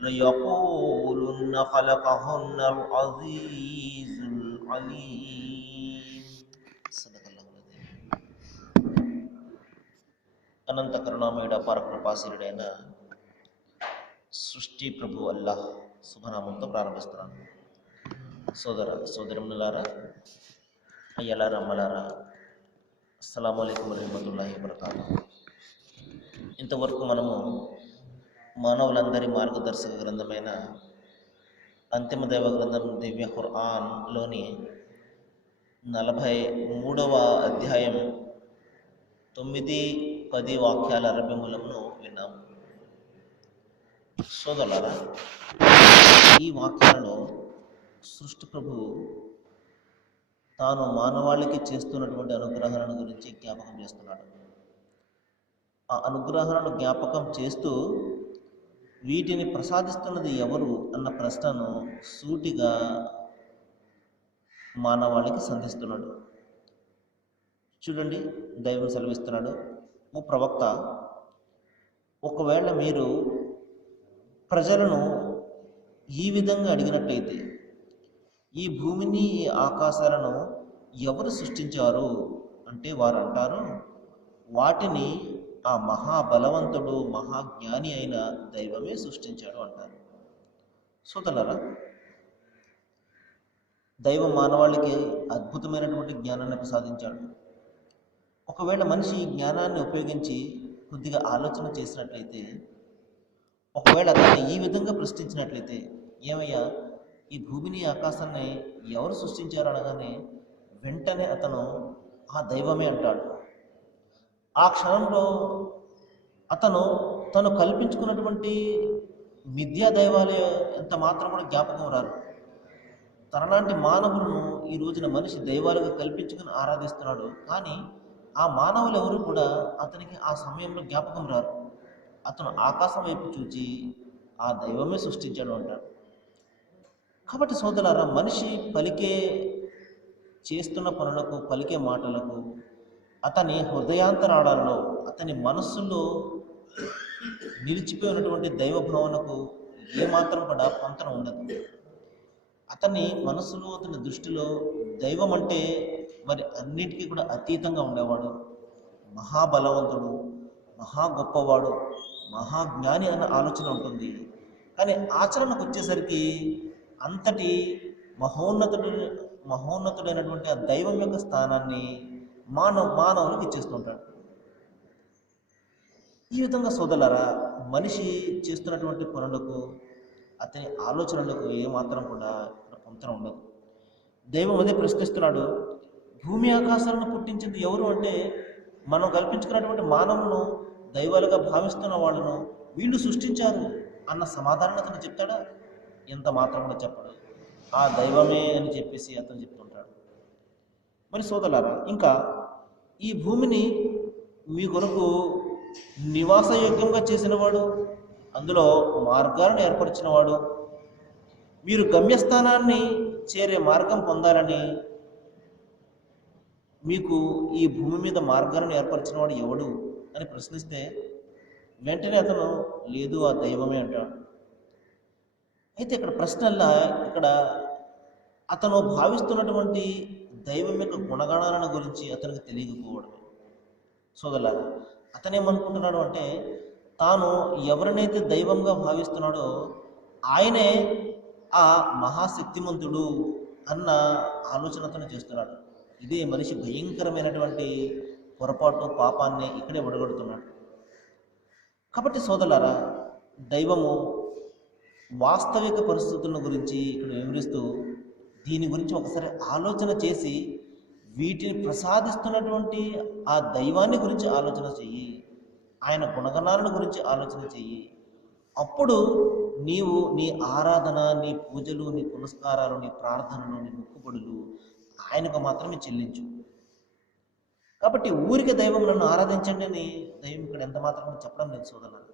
ليقولن خلقهن العزيز العليم. అనంత కరుణామయుడ పరకృపాశీలుడైన సృష్టి ప్రభు అల్లాహ్ శుభనామంతో ప్రారంభిస్తున్నాను. సోదరులారా, అయ్యలారా, అమ్మలారా, అస్సలాము అలైకుం వరహ్మతుల్లాహి వబరకాతుహు. ఇంతవరకు మనము మానవులందరి మార్గదర్శక గ్రంథమైన అంతిమ దైవ గ్రంథం దివ్య ఖురాన్లోని 43వ అధ్యాయం 9-10 వాక్యాల అరబ్బీ మూలమును విన్నాము. సోదరులారా, ఈ వాక్యాలలో సృష్టి ప్రభువు తాను మానవాళికి చేస్తున్నటువంటి అనుగ్రహాలను గురించి జ్ఞాపకం చేస్తున్నాడు. ఆ అనుగ్రహాలను జ్ఞాపకం చేస్తూ వీటిని ప్రసాదిస్తున్నది ఎవరు అన్న ప్రశ్నను సూటిగా మానవాళికి సంధిస్తున్నాడు. చూడండి, దైవం సెలవిస్తున్నాడు, ఓ ప్రవక్త, ఒకవేళ మీరు ప్రజలను ఈ విధంగా అడిగినట్లయితే, ఈ భూమిని ఈ ఆకాశాలను ఎవరు సృష్టించారు అంటే వారు అంటారు, వాటిని ఆ మహాబలవంతుడు మహాజ్ఞాని అయిన దైవమే సృష్టించాడు అంటారు. సోదరులారా, దైవం మానవాళికి అద్భుతమైనటువంటి జ్ఞానాన్ని ప్రసాదించాడు. ఒకవేళ మనిషి ఈ జ్ఞానాన్ని ఉపయోగించి కొద్దిగా ఆలోచన చేసినట్లయితే, ఒకవేళ అతన్ని ఈ విధంగా ప్రశ్నించినట్లయితే, ఏమయ్యా ఈ భూమిని ఆకాశాన్ని ఎవరు సృష్టించారు అనగానే వెంటనే అతను ఆ దైవమే అంటాడు. ఆ క్షణంలో అతను తను కల్పించుకున్నటువంటి మిథ్యా దైవాలే ఎంత మాత్రం కూడా జ్ఞాపకం రారు. తనలాంటి మానవులను ఈ రోజున మనిషి దైవాలుగా కల్పించుకుని ఆరాధిస్తున్నాడు. కానీ ఆ మానవులు ఎవరు కూడా అతనికి ఆ సమయంలో జ్ఞాపకం రారు. అతను ఆకాశం వైపు చూచి ఆ దైవమే సృష్టించాడు అంటాడు. కాబట్టి సోదరులారా, మనిషి చేస్తున్న పనులకు, పలికే మాటలకు, అతని హృదయాంతరాళాల్లో, అతని మనస్సులో నిలిచిపోయినటువంటి దైవ భావనకు ఏమాత్రం కూడా పొంతన ఉండదు. అతని మనస్సులో, అతని దృష్టిలో దైవం అంటే మరి అన్నిటికీ కూడా అతీతంగా ఉండేవాడు, మహాబలవంతుడు, మహా గొప్పవాడు, మహాజ్ఞాని అన్న ఆలోచన ఉంటుంది. కానీ ఆచరణకు వచ్చేసరికి అంతటి మహోన్నతుడైనటువంటి ఆ దైవం యొక్క స్థానాన్ని మానవునికి ఇచ్చేస్తుంటాడు. ఈ విధంగా సోదరులారా, మనిషి చేస్తున్నటువంటి పనులకు, అతని ఆలోచనలకు ఏమాత్రం కూడా పొంతన ఉండదు. దైవం అదే ప్రశ్నిస్తున్నాడు, భూమి ఆకాశాలను పుట్టించింది ఎవరు అంటే మనం కల్పించుకున్నటువంటి మానవులను, దైవాలుగా భావిస్తున్న వాళ్ళను వీళ్ళు సృష్టించారు అన్న సమాధానం అతను చెప్తాడా? ఎంత మాత్రం కూడా చెప్పడు. ఆ దైవమే అని చెప్పేసి అతను చెప్తుంటాడు. మరి సోదరులారా, ఇంకా ఈ భూమిని మీ కొరకు నివాసయోగ్యంగా చేసినవాడు, అందులో మార్గాలను ఏర్పరిచినవాడు, మీరు గమ్యస్థానాన్ని చేరే మార్గం పొందాలని మీకు ఈ భూమి మీద మార్గాలను ఏర్పరిచినవాడు ఎవడు అని ప్రశ్నిస్తే వెంటనే అతను లేదు, ఆ దైవమే అంటాడు. అయితే ఇక్కడ ప్రశ్నల్లా ఇక్కడ అతను భావిస్తున్నటువంటి దైవం యొక్క గుణగణాలను గురించి అతనికి తెలియకపోవడం. సోదరులారా, అతనేమనుకుంటున్నాడు అంటే తాను ఎవరినైతే దైవంగా భావిస్తున్నాడో ఆయనే ఆ మహాశక్తిమంతుడు అన్న ఆలోచన అతను చేస్తున్నాడు. ఇదే మనిషి భయంకరమైనటువంటి పొరపాటు, పాపాన్ని ఇక్కడే ఒడగొడుతున్నాడు. కాబట్టి సోదరులారా, దైవము వాస్తవిక పరిస్థితుల గురించి ఇక్కడ వివరిస్తూ దీని గురించి ఒకసారి ఆలోచన చేసి వీటిని ప్రసాదిస్తున్నటువంటి ఆ దైవాన్ని గురించి ఆలోచన చెయ్యి, ఆయన గుణగణాలను గురించి ఆలోచన చెయ్యి. అప్పుడు నీవు నీ ఆరాధన, నీ పూజలు, నీ పునస్కారాలు, నీ ప్రార్థనలు, నీ మొక్కుబడులు ఆయనకు మాత్రమే చెల్లించు. కాబట్టి ఊరికి దైవం నన్ను ఆరాధించండి అని దైవం ఇక్కడ ఎంత మాత్రం చెప్పడం లేదు సోదరులారా.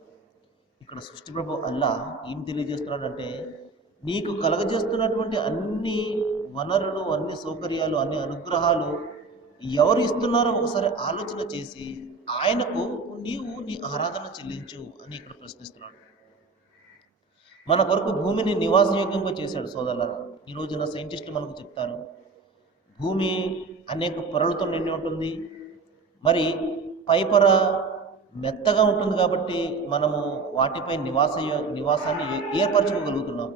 ఇక్కడ సృష్టి ప్రభు అల్లా ఏం తెలియజేస్తున్నాడంటే నీకు కలగజేస్తున్నటువంటి అన్ని వనరులు, అన్ని సౌకర్యాలు, అన్ని అనుగ్రహాలు ఎవరు ఇస్తున్నారో ఒకసారి ఆలోచన చేసి ఆయనకు నీవు నీ ఆరాధన చెల్లించు అని ఇక్కడ ప్రశ్నిస్తున్నాడు. మన కొరకు భూమిని నివాసయోగ్యంగా చేశాడు సోదరులారా. ఈ రోజున సైంటిస్టులు మనకు చెప్తారు, భూమి అనేక పొరలతో నిండి ఉంటుంది, మరి పైపొర మెత్తగా ఉంటుంది కాబట్టి మనము వాటిపై నివాసాన్ని ఏర్పరచుకోగలుగుతున్నాం.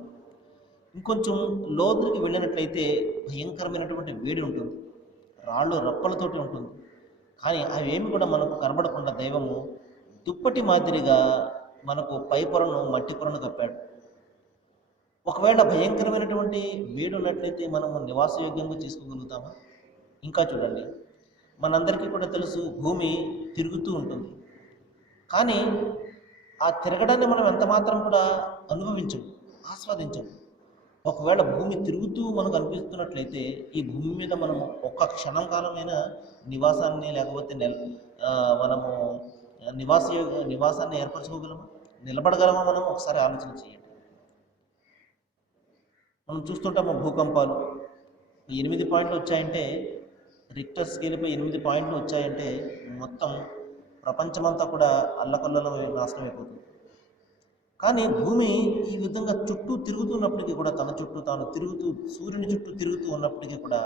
ఇంకొంచెం లోతుకి వెళ్ళినట్లయితే భయంకరమైనటువంటి వేడి ఉంటుంది, రాళ్ళు రప్పలతోటి ఉంటుంది. కానీ అవేమి కూడా మనకు కనబడకుండా దైవము దుప్పటి మాదిరిగా మనకు పై పొరను, మట్టి పొరను కప్పాడు. ఒకవేళ భయంకరమైనటువంటి వేడి ఉన్నట్లయితే మనము నివాసయోగ్యంగా చేసుకోగలుగుతామా? ఇంకా చూడండి, మనందరికీ కూడా తెలుసు భూమి తిరుగుతూ ఉంటుంది. కానీ ఆ తిరగడాన్ని మనం ఎంత మాత్రం కూడా అనుభవించం, ఆస్వాదించం. ఒకవేళ భూమి తిరుగుతూ మనకు అనిపిస్తున్నట్లయితే ఈ భూమి మీద మనము ఒక్క క్షణం కాలమైన నివాసాన్ని లేకపోతే మనము నివాసాన్ని ఏర్పరచుకోగలమా, నిలబడగలమా? మనం ఒకసారి ఆలోచన చేయండి. మనం చూస్తుంటాము భూకంపాలు 8 పాయింట్లు వచ్చాయంటే, రిక్టర్ స్కేల్పై 8 పాయింట్లు వచ్చాయంటే మొత్తం ప్రపంచమంతా కూడా అల్లకల్లలో నాశనం అయిపోతుంది. కానీ భూమి ఈ విధంగా చుట్టూ తిరుగుతున్నప్పటికీ కూడా, తన చుట్టూ తాను తిరుగుతూ సూర్యుని చుట్టూ తిరుగుతూ ఉన్నప్పటికీ కూడా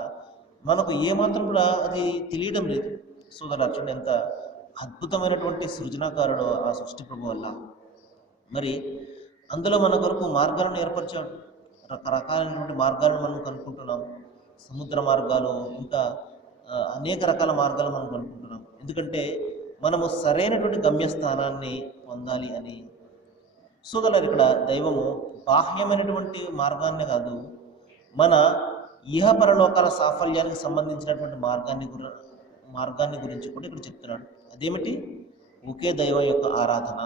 మనకు ఏమాత్రం కూడా అది తెలియడం లేదు. చూడండి ఎంత అద్భుతమైనటువంటి సృజనాకారుడు ఆ సృష్టి ప్రభు వల్ల. మరి అందులో మన కొరకు మార్గాలను ఏర్పరిచాడు. రకరకాలైనటువంటి మార్గాలను మనం కనుక్కుంటున్నాం. సముద్ర మార్గాలు, ఇంకా అనేక రకాల మార్గాలు మనం కనుక్కుంటున్నాం. ఎందుకంటే మనము సరైనటువంటి గమ్యస్థానాన్ని పొందాలి అని. సోదరులారా, ఇక్కడ దైవము బాహ్యమైనటువంటి మార్గాన్ని కాదు, మన ఇహపరలోకాల సాఫల్యానికి సంబంధించినటువంటి మార్గాన్ని గురించి కూడా ఇక్కడ చెప్తున్నాడు. అదేమిటి? ఒకే దైవం యొక్క ఆరాధన,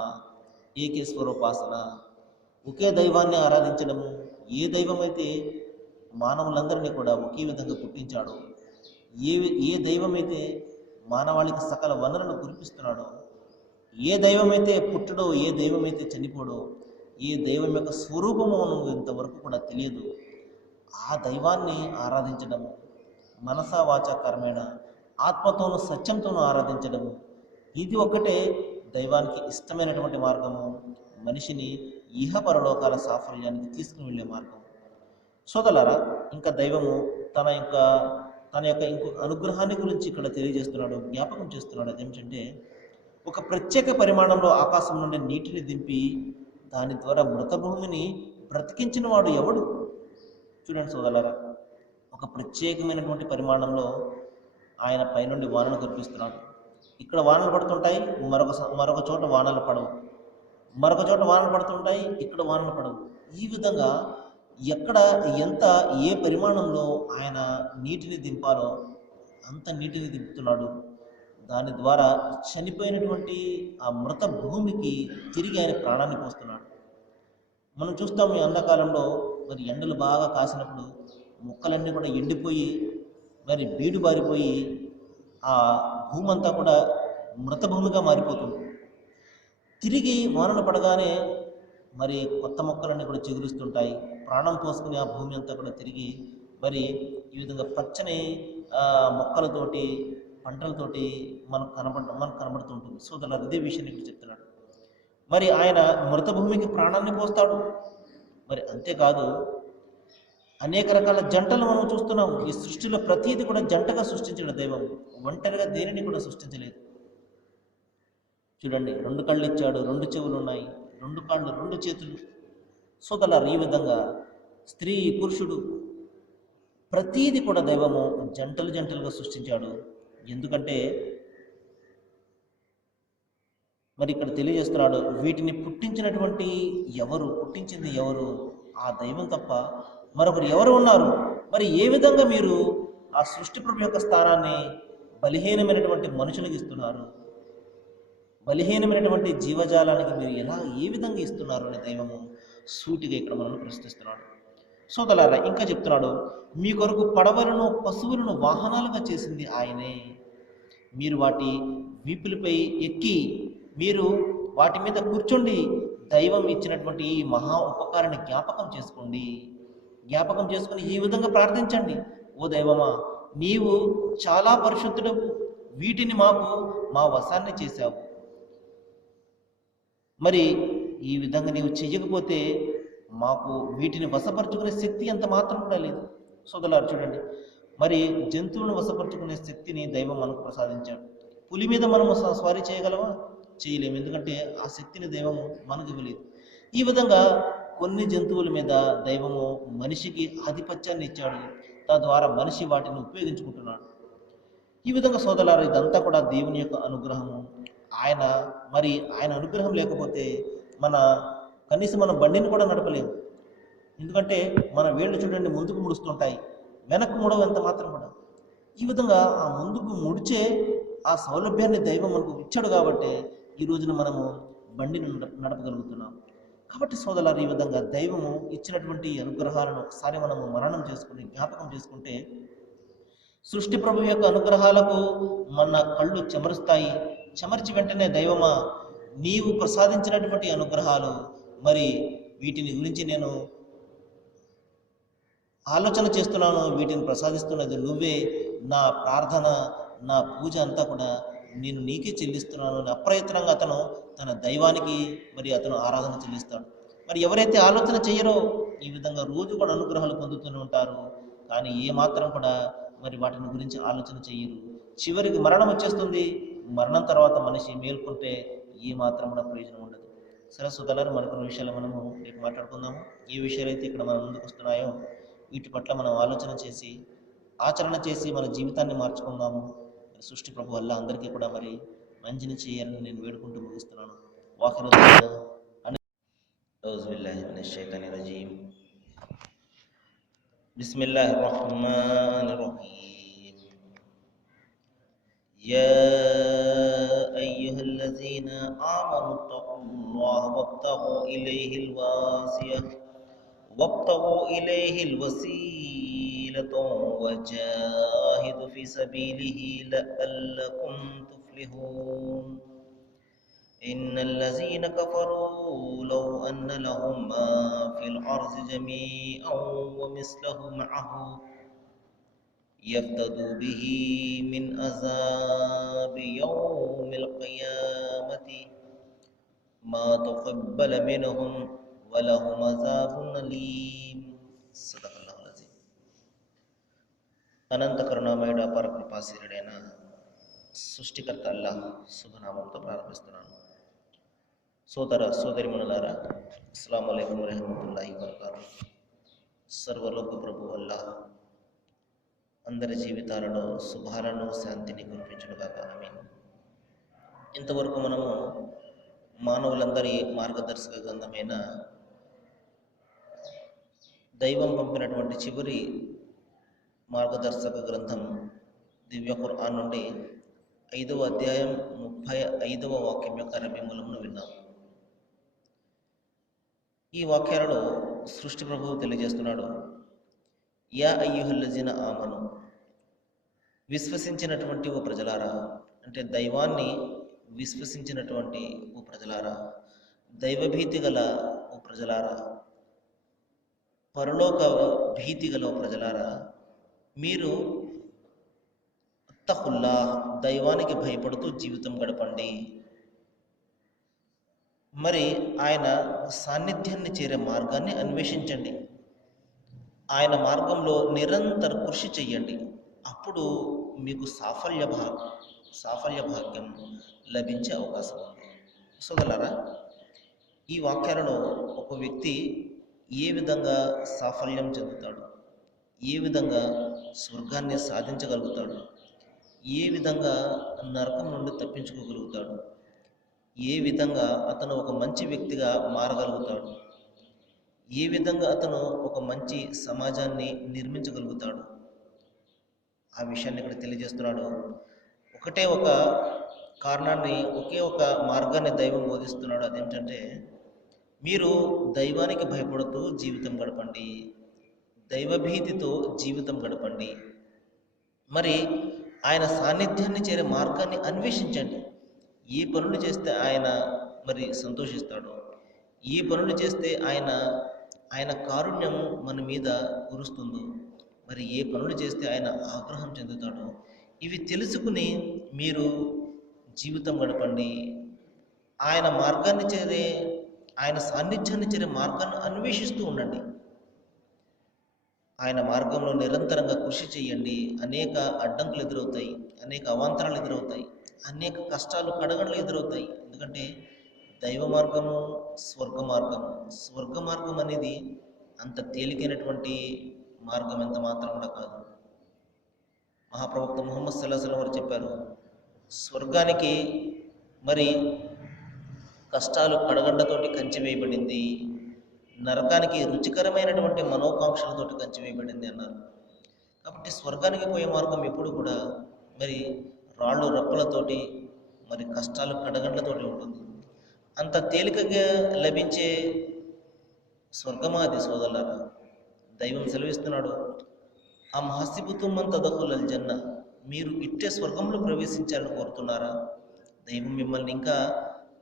ఏకేశ్వరోపాసన, ఒకే దైవాన్ని ఆరాధించడము. ఏ దైవం అయితే మానవులందరినీ కూడా ఒకే విధంగా పుట్టించాడో, ఏ దైవమైతే మానవాళికి సకల వనరులను కురిపిస్తున్నాడో, ఏ దైవమైతే పుట్టడో, ఏ దైవమైతే చనిపోడో, ఏ దైవం యొక్క స్వరూపము మనకు ఇంతవరకు కూడా తెలియదు, ఆ దైవాన్ని ఆరాధించడము, మనసా వాచా కర్మేణ ఆత్మతోనూ సత్యంతోనూ ఆరాధించడము, ఇది ఒక్కటే దైవానికి ఇష్టమైనటువంటి మార్గము, మనిషిని ఇహపరలోకాల సాఫల్యానికి తీసుకుని వెళ్ళే మార్గం. సోదరులారా, ఇంకా దైవము తన యొక్క ఇంకొక అనుగ్రహాన్ని గురించి ఇక్కడ తెలియజేస్తున్నాడు, జ్ఞాపకం చేస్తున్నాడు. అదేమిటంటే, ఒక ప్రత్యేక పరిమాణంలో ఆకాశం నుండి నీటిని దింపి దాని ద్వారా మృతభూమిని బ్రతికించిన వాడు ఎవడు? చూడండి సోదరులారా, ఒక ప్రత్యేకమైనటువంటి పరిమాణంలో ఆయన పైనుండి వానలు కురిపిస్తున్నాడు. ఇక్కడ వానలు పడుతుంటాయి, మరొక చోట వానలు పడవు, మరొక చోట వానలు పడుతుంటాయి, ఇక్కడ వానలు పడవు. ఈ విధంగా ఎక్కడ ఏ పరిమాణంలో ఆయన నీటిని దింపాలో అంత నీటిని దింపుతున్నాడు. దాని ద్వారా చనిపోయినటువంటి ఆ మృత భూమికి తిరిగి ఆయన ప్రాణాన్ని పోస్తున్నాడు. మనం చూస్తాం ఈ ఎండాకాలంలో మరి ఎండలు బాగా కాసినప్పుడు మొక్కలన్నీ కూడా ఎండిపోయి మరి బీడు బారిపోయి ఆ భూమి అంతా కూడా మృత భూమిగా మారిపోతుంది. తిరిగి వానలు పడగానే మరి కొత్త మొక్కలన్నీ కూడా చిగురిస్తుంటాయి. ప్రాణం పోసుకుని ఆ భూమి అంతా కూడా తిరిగి మరి ఈ విధంగా పచ్చని మొక్కలతోటి, పంటలతోటి మనకు కనబడుతుంటుంది. సోదరులు, ఇదే విషయాన్ని ఇప్పుడు చెప్తున్నాడు. మరి ఆయన మృత భూమికి ప్రాణాన్ని పోస్తాడు. మరి అంతేకాదు, అనేక రకాల జంటలు మనం చూస్తున్నాం. ఈ సృష్టిలో ప్రతీది కూడా జంటగా సృష్టించిన దైవం, ఒంటరిగా దేనిని కూడా సృష్టించలేదు. చూడండి, 2 కళ్ళు ఇచ్చాడు, 2 చెవులు ఉన్నాయి, 2 కాళ్ళు, 2 చేతులు. సోదరులారా, ఈ విధంగా స్త్రీ, పురుషుడు ప్రతీది కూడా దైవము జంటలుగా సృష్టించాడు. ఎందుకంటే మరి ఇక్కడ తెలియజేస్తున్నాడు, వీటిని పుట్టించింది ఎవరు? ఆ దైవం తప్ప మరొకరు ఎవరు ఉన్నారు? మరి ఏ విధంగా మీరు ఆ సృష్టి ప్రభు యొక్క స్థానాన్ని బలహీనమైనటువంటి మనుషులకు ఇస్తున్నారు? బలహీనమైనటువంటి జీవజాలానికి మీరు ఏ విధంగా ఇస్తున్నారు అనే దైవము సూటిగా ఇక్కడ మనల్ని ప్రశ్నిస్తున్నాడు. సోదరులారా, ఇంకా చెప్తున్నాడు, మీ కొరకు పడవలను, పశువులను వాహనాలుగా చేసింది ఆయనే. మీరు వాటి వీపులపై ఎక్కి మీరు వాటి మీద కూర్చోండి. దైవం ఇచ్చినటువంటి ఈ మహా ఉపకారాన్ని జ్ఞాపకం చేసుకుని ఈ విధంగా ప్రార్థించండి. ఓ దైవమా, నీవు చాలా పరిశుద్ధుడు, వీటిని మాకు మా వశాన్ని చేశావు. మరి ఈ విధంగా నీవు చెయ్యకపోతే మాకు వీటిని వశపరుచుకునే శక్తి ఎంత మాత్రం కూడా లేదు. సోదరులారా, చూడండి, మరి జంతువులను వశపరుచుకునే శక్తిని దైవం మనకు ప్రసాదించాడు. పులి మీద మనము స్వారీ చేయగలమా? చేయలేము. ఎందుకంటే ఆ శక్తిని దైవము మనకు ఇవ్వలేదు. ఈ విధంగా కొన్ని జంతువుల మీద దైవము మనిషికి ఆధిపత్యాన్ని ఇచ్చాడు. తద్వారా మనిషి వాటిని ఉపయోగించుకుంటున్నాడు. ఈ విధంగా సోదరులారా, ఇదంతా కూడా దేవుని యొక్క అనుగ్రహము. ఆయన అనుగ్రహం లేకపోతే కనీసం మన బండిని కూడా నడపలేము. ఎందుకంటే మన వేళ్ళు చూడండి, ముందుకు ముడుస్తుంటాయి, వెనక్కు ముడవు ఎంత మాత్రం కూడా. ఈ విధంగా ఆ ముందుకు ముడిచే ఆ సౌలభ్యాన్ని దైవం మనకు ఇచ్చాడు కాబట్టి ఈ రోజున మనము బండిని నడపగలుగుతున్నాం. కాబట్టి సోదరులారా, ఈ విధంగా దైవము ఇచ్చినటువంటి అనుగ్రహాలను ఒకసారి మనము మననం చేసుకుని జ్ఞాపకం చేసుకుంటే సృష్టి ప్రభు యొక్క అనుగ్రహాలకు మన కళ్ళు చెమరుస్తాయి. చెమర్చి వెంటనే దైవమా, నీవు ప్రసాదించినటువంటి అనుగ్రహాలు, మరి వీటిని గురించి నేను ఆలోచన చేస్తున్నాను, వీటిని ప్రసాదిస్తున్నది నువ్వే, నా ప్రార్థన, నా పూజ అంతా కూడా నేను నీకే చెల్లిస్తున్నాను. అప్రయత్నంగా అతను తన దైవానికి మరి అతను ఆరాధన చెల్లిస్తాడు. మరి ఎవరైతే ఆలోచన చేయరో ఈ విధంగా రోజు కూడా అనుగ్రహాలు పొందుతూనే ఉంటారు, కానీ ఏమాత్రం కూడా మరి వాటిని గురించి ఆలోచన చేయరు. చివరికి మరణం వచ్చేస్తుంది. మరణం తర్వాత మనిషి మేల్కొంటే ఏమాత్రం కూడా ప్రయోజనం ఉండదు. సరే సోదరులారా, మరికొన్ని విషయాలు మనము రేపు మాట్లాడుకుందాము. ఏ విషయాలు అయితే ఇక్కడ మన ముందుకు వస్తున్నాయో వీటి పట్ల మనం ఆలోచన చేసి ఆచరణ చేసి మన జీవితాన్ని మార్చుకుందాము. సృష్టి ప్రభు వల్ల అందరికీ కూడా మరి మంచిని చేయాలని నేను వేడుకుంటూ ముగిస్తున్నాను. బిస్మిల్లాహిర్ రహ్మానిర్ రహీం. యా అయ్యుహల్లజీన ఆమను తఖుల్లాహ వబ్తగూ ఇలైహిల్ వాసియహ وابتغوا إليه الوسيلة وجاهدوا في سبيله لعلكم تفلحون. إن الذين كفروا لو أن لهم ما في الأرض جميعا ومثله معه يفتدوا به من عذاب يوم القيامة ما تقبل منهم వలహుమ్ అజాబున్ అలీం. సదకల్లాహుల్ అజీమ్. అనంత కరుణామయుడు అపార కృపాశీలుడైన సృష్టికర్త అల్లాహ్ శుభనామంతో ప్రారంభిస్తున్నాను. సోదర సోదరిమణులారా, అస్సలాము అలైకుం వరహ్మతుల్లాహి వబరకాతుహ్. సర్వలోక ప్రభు అల్లాహ్ అందరి జీవితాలలో శుభాలను శాంతిని కురిపించునుగాక. ఆమీన్. ఇంతవరకు మనము మానవులందరి మార్గదర్శక గ్రంథమైన దైవం పంపినటువంటి చివరి మార్గదర్శక గ్రంథం దివ్య ఖురాన్ నుండి 5వ అధ్యాయం 35వ వాక్యం యొక్క అరబీ మూలమును విన్నాం. ఈ వాక్యాలలో సృష్టి ప్రభువు తెలియజేస్తున్నాడు, యా అయ్యుహల్లజీన ఆమను, విశ్వసించినటువంటి ఓ ప్రజలారా, అంటే దైవాన్ని విశ్వసించినటువంటి ఓ ప్రజలారా, దైవభీతి గల ఓ ప్రజలారా, పరలోక భీతి గల ఓ ప్రజలారా, మీరు అత్తహుల్లా, దైవానికి భయపడుతూ జీవితం గడపండి. మరి ఆయన సాన్నిధ్యాన్ని చేరే మార్గాన్ని అన్వేషించండి. ఆయన మార్గంలో నిరంతర కృషి చెయ్యండి. అప్పుడు మీకు సాఫల్య భాగ్యం లభించే అవకాశం ఉంది. సోదరులారా, ఈ వాక్యాలలో ఒక వ్యక్తి ఏ విధంగా సాఫల్యం చెందుతాడు, ఏ విధంగా స్వర్గాన్ని సాధించగలుగుతాడు, ఏ విధంగా నరకం నుండి తప్పించుకోగలుగుతాడు, ఏ విధంగా అతను ఒక మంచి వ్యక్తిగా మారగలుగుతాడు, ఏ విధంగా అతను ఒక మంచి సమాజాన్ని నిర్మించగలుగుతాడు, ఆ విషయాన్ని ఇక్కడ తెలియజేస్తున్నాడు. ఒకటే ఒక కారణాన్ని, ఒకే ఒక మార్గాన్ని దైవం బోధిస్తున్నాడు. అదేంటంటే, మీరు దైవానికి భయపడుతూ జీవితం గడపండి, దైవభీతితో జీవితం గడపండి. మరి ఆయన సాన్నిధ్యాన్ని చేరే మార్గాన్ని అన్వేషించండి. ఏ పనులు చేస్తే ఆయన మరి సంతోషిస్తాడో, ఏ పనులు చేస్తే ఆయన కారుణ్యం మన మీద కురుస్తుందో, మరి ఏ పనులు చేస్తే ఆయన ఆగ్రహం చెందుతాడో, ఇవి తెలుసుకుని మీరు జీవితం గడపండి. ఆయన మార్గాన్ని చేరే, ఆయన సాన్నిధ్యాన్ని చేరే మార్గాన్ని అన్వేషిస్తూ ఉండండి. ఆయన మార్గంలో నిరంతరంగా కృషి చేయండి. అనేక అడ్డంకులు ఎదురవుతాయి, అనేక అవాంతరాలు ఎదురవుతాయి, అనేక కష్టాలు కడగండ్లు ఎదురవుతాయి. ఎందుకంటే దైవ మార్గము, స్వర్గ మార్గం అనేది అంత తేలికైనటువంటి మార్గం ఎంత మాత్రం కూడా కాదు. మహాప్రవక్త ముహమ్మద్ సల్లల్లాహు అలైహి వసల్లం వారు చెప్పారు, స్వర్గానికి మరి కష్టాలు కడగండ్లతోటి కంచి వేయబడింది, నరకానికి రుచికరమైనటువంటి మనోకాంక్షలతోటి కంచి వేయబడింది అన్నారు. కాబట్టి స్వర్గానికి పోయే మార్గం ఎప్పుడు కూడా మరి రాళ్ళు రప్పలతోటి మరి కష్టాలు కడగండ్లతోటి ఉంటుంది. అంత తేలికగా లభించే స్వర్గమా అది సోదరులారా? దైవం సెలవిస్తున్నాడు, ఆ మహసిబుతుమ్మన్ తదఖులల్ జన్న, మీరు ఇట్టే స్వర్గంలో ప్రవేశించాలని కోరుతున్నారా? దైవం మిమ్మల్ని ఇంకా